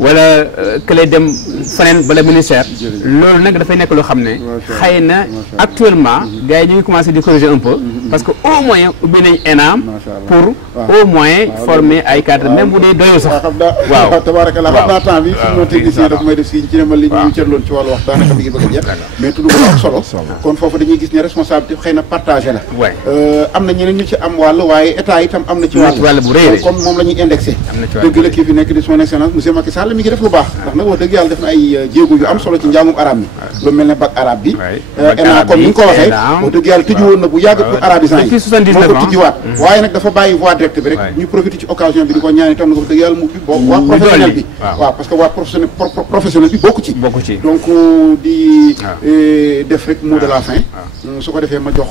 wala que lay dem feneen bala ministère loolu nag dafay nekk loo xam ne xëy na actuellement gars yi ñu ngi commencé di corriger un peu parce que au moins ubbi nañ ENAM pour au moins former ay cadre même bu dee doyul sax waaw tabarakallah xam naa temps bi fi moo technicien daf may def si ci ne ma li ñu cërloon ci wàllu wax daanaka mi ngi bëgg a jeex mais tudd ko am solo kon foofu dañuy gis ne responsabilité xëy na partagé la am na ñeneen ñu ci am wàll waaye état itam am na ci wàll bu rëy comme moom la ñuy indexé dëgg la kii fi nekk di son excellence monsieur Macky Sall mi ngi def lu baax ndax nag wax dëgg yàlla def na ay jéego yu am solo ci njàngum arabe mi lu mel ne bac arabe bi ENA comme ni nga ko waxee wax dëgg yàlla tëju woon na bu yàgg pour arabisant yi moo ko tijjiwaat waaye nag dafa bàyyi voie directe bi rek ñu profité ci occasion bi di ko ñaan itam na ko wax dëgg yàlla mu bi boo waa professionnel bi waaw parce que waa professionnel bi bokku ci donc di def rek mot de la fin su ko defee ma jox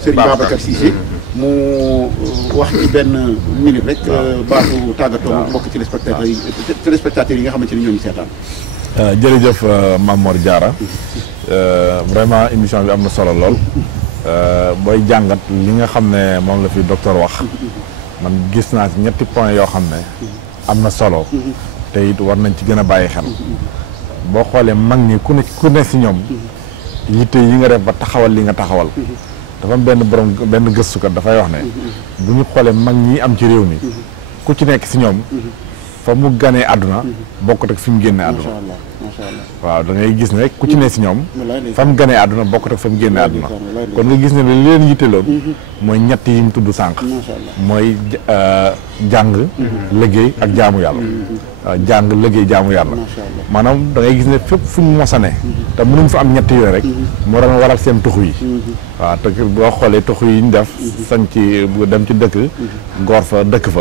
Serigne Babacar Cissé mu wax ci benn minute rek baatu tàggatoo mu bokk ci téléspectateurs yi nga xamante ni ñoo ñu seetaan jërëjëf Mame Mor Diarra vraiment émission bi am na solo lool booy jàngat li nga xam ne moom la fi docteur wax man gis naa ci ñetti point yoo xam ne am na solo te it war nañ ci gën a bàyyi xel boo xoolee mag ñi ku ne si ñoom yitte yi nga def ba taxawal li nga taxawal dafa am benn gëstukat dafay wax ne bu ñu xoolee mag ñi am ci réew mi ku ci nekk si ñoom fa mu ganee àdduna bokkut ak fi mu génnee àdduna waaw da ngay gis ne ku ci ne si ñoom fa mu ganee àdduna bokkut ak fa mu génnee àdduna kon nga gis ne li leen yitteloon mooy ñett yi mu tudd sànq mooy jàng liggéey ak jaamu yàlla jàng liggéey jaamu yàlla maanaam da ngay gis ne fépp fu ñu mos a ne te mënuñ fa am ñett yooyu rek moo doon waral seen tuxu yi waaw te boo xoolee tuxu yi ñu def sañ ci dem ci dëkk goor fa dëkk fa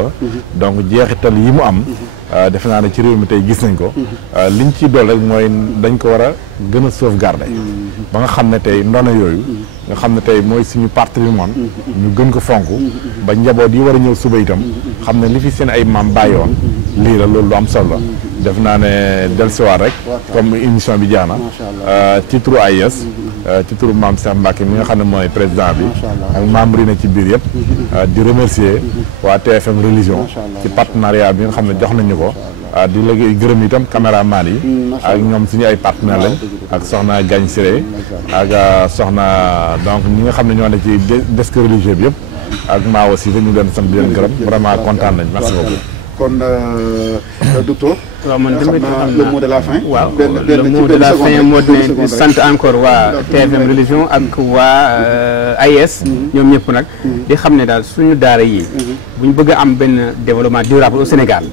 donc jeexital yi mu am defe naa ne ci réew mi tey gis nañ ko liñ ciy dool rek mooy dañ ko war a gën a sauvegarder ba nga xam ne tey ndono yooyu nga xam ne tey mooy suñu patrimoine ñu gën ko fonk ba njaboot yi war a ñëw suba itam xam ne li fi seen ay maam bàyyoon lii la loolu lu am solo la def naa ne dellusiwaat rek comme émission bi jeex na ci turu AIS ci turu Mame Cheikh Mbacke mi nga xam ne mooy président bi ak membre yi ne ci biir yëpp di remercier waa TFM religion ci partenariat bi nga xam ne jox nañu ko di léegi gërëm itam caméraman yi ak ñoom suñu ay partenaires lañ ak soxna Gagne Siré ak soxna donc ñi nga xam ne ñoo ne ci desk religieux bi yëpp ak maa aussi dañu leen sant di leen gërëm vraiment kontaan nañ merci beaucoup kon docteur waaw man tamit le mot de la fin waaw le mot de la fin moo di sant encore waa TFM religion ak waa AIS ñoom ñëpp nag di xam ne daal suñu daara yi bu ñu bëgg a am benn développement durable au Sénégal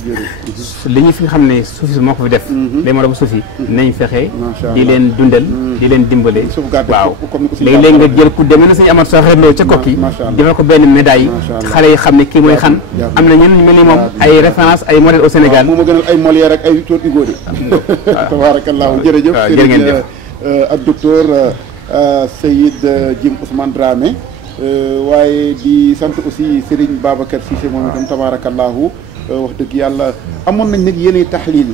li ñu fi xam ne suufi moo ko fi def les marabu suufi nañ fexe di leen dundal di leen dimbale waaw léegi-léegi nga jël ku demee na sañu amat soo xeetloo ca kokki defal ko benn médaille xale yi xam ne kii mooy xan am na ñenn ñu mel ni moom ay référence ay modèle au Sénégal moo ma gënal ay Molière ak ay Victor Hugo de tabarakallahu jërëjëf jërëjëf ak docteur Seyid Djim Ousmane Dramé waaye di sant aussi Serigne Babacar Cissé moom itam tabarakallahu wax dëgg yàlla amoon nañ nag yéenay taxliil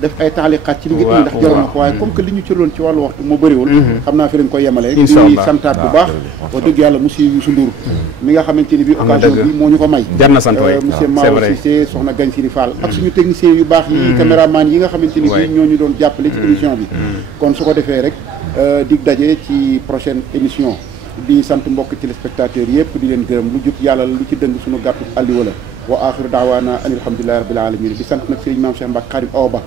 def ay taaliqaat ci li nga indi ndax jaroon na ko waaye comme que li ñu cëloon ci wàllu waxtu moo bëriwul xam naa fi lañ koy yemalee di santaat bu baax wax dëgg yàlla monsieur Youssou Ndour mi nga xamante ni bi occasion bi moo ñu ko may jar na sant waay monsieur Mao Cissé soxna Gagne Siri Fall ak suñu techniciens yu baax yi caméraman yi nga xamante ni bi ñoo ñu doon jàppale ci émission bi kon su ko defee rek dig daje ci prochaine émission di sant mbokk téléspectateurs yëpp di leen gërëm lu jub yàlla lu ci dëng suñu gàttu àlliwa la wa axiru daawaana an alhamdulillahi rabbil alamin di sant nag Serigne Mame Cheikh Mbacke Khadim Awa Ba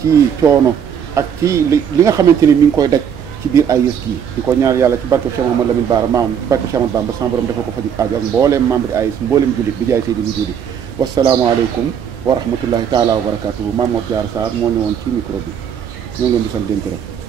ci coono ak ci li nga xamante ni mi ngi koy daj ci biir AIS yi di ko ñaan yàlla ci barke Cheikh Mouhamadou Lamine Bara maam ci barke Cheikh Ahmadou Bamba sama borom defal ko faju aajo ak mbooleem membre AIS mbooleem jullit bi jaay seydi wujudi wasalaamaaleykum wa rahmatullahi taala wa barakatuhu Mame Mor Diarra Sarr moo ne woon ci micro bi ñoo ngi leen di sant leen gërëm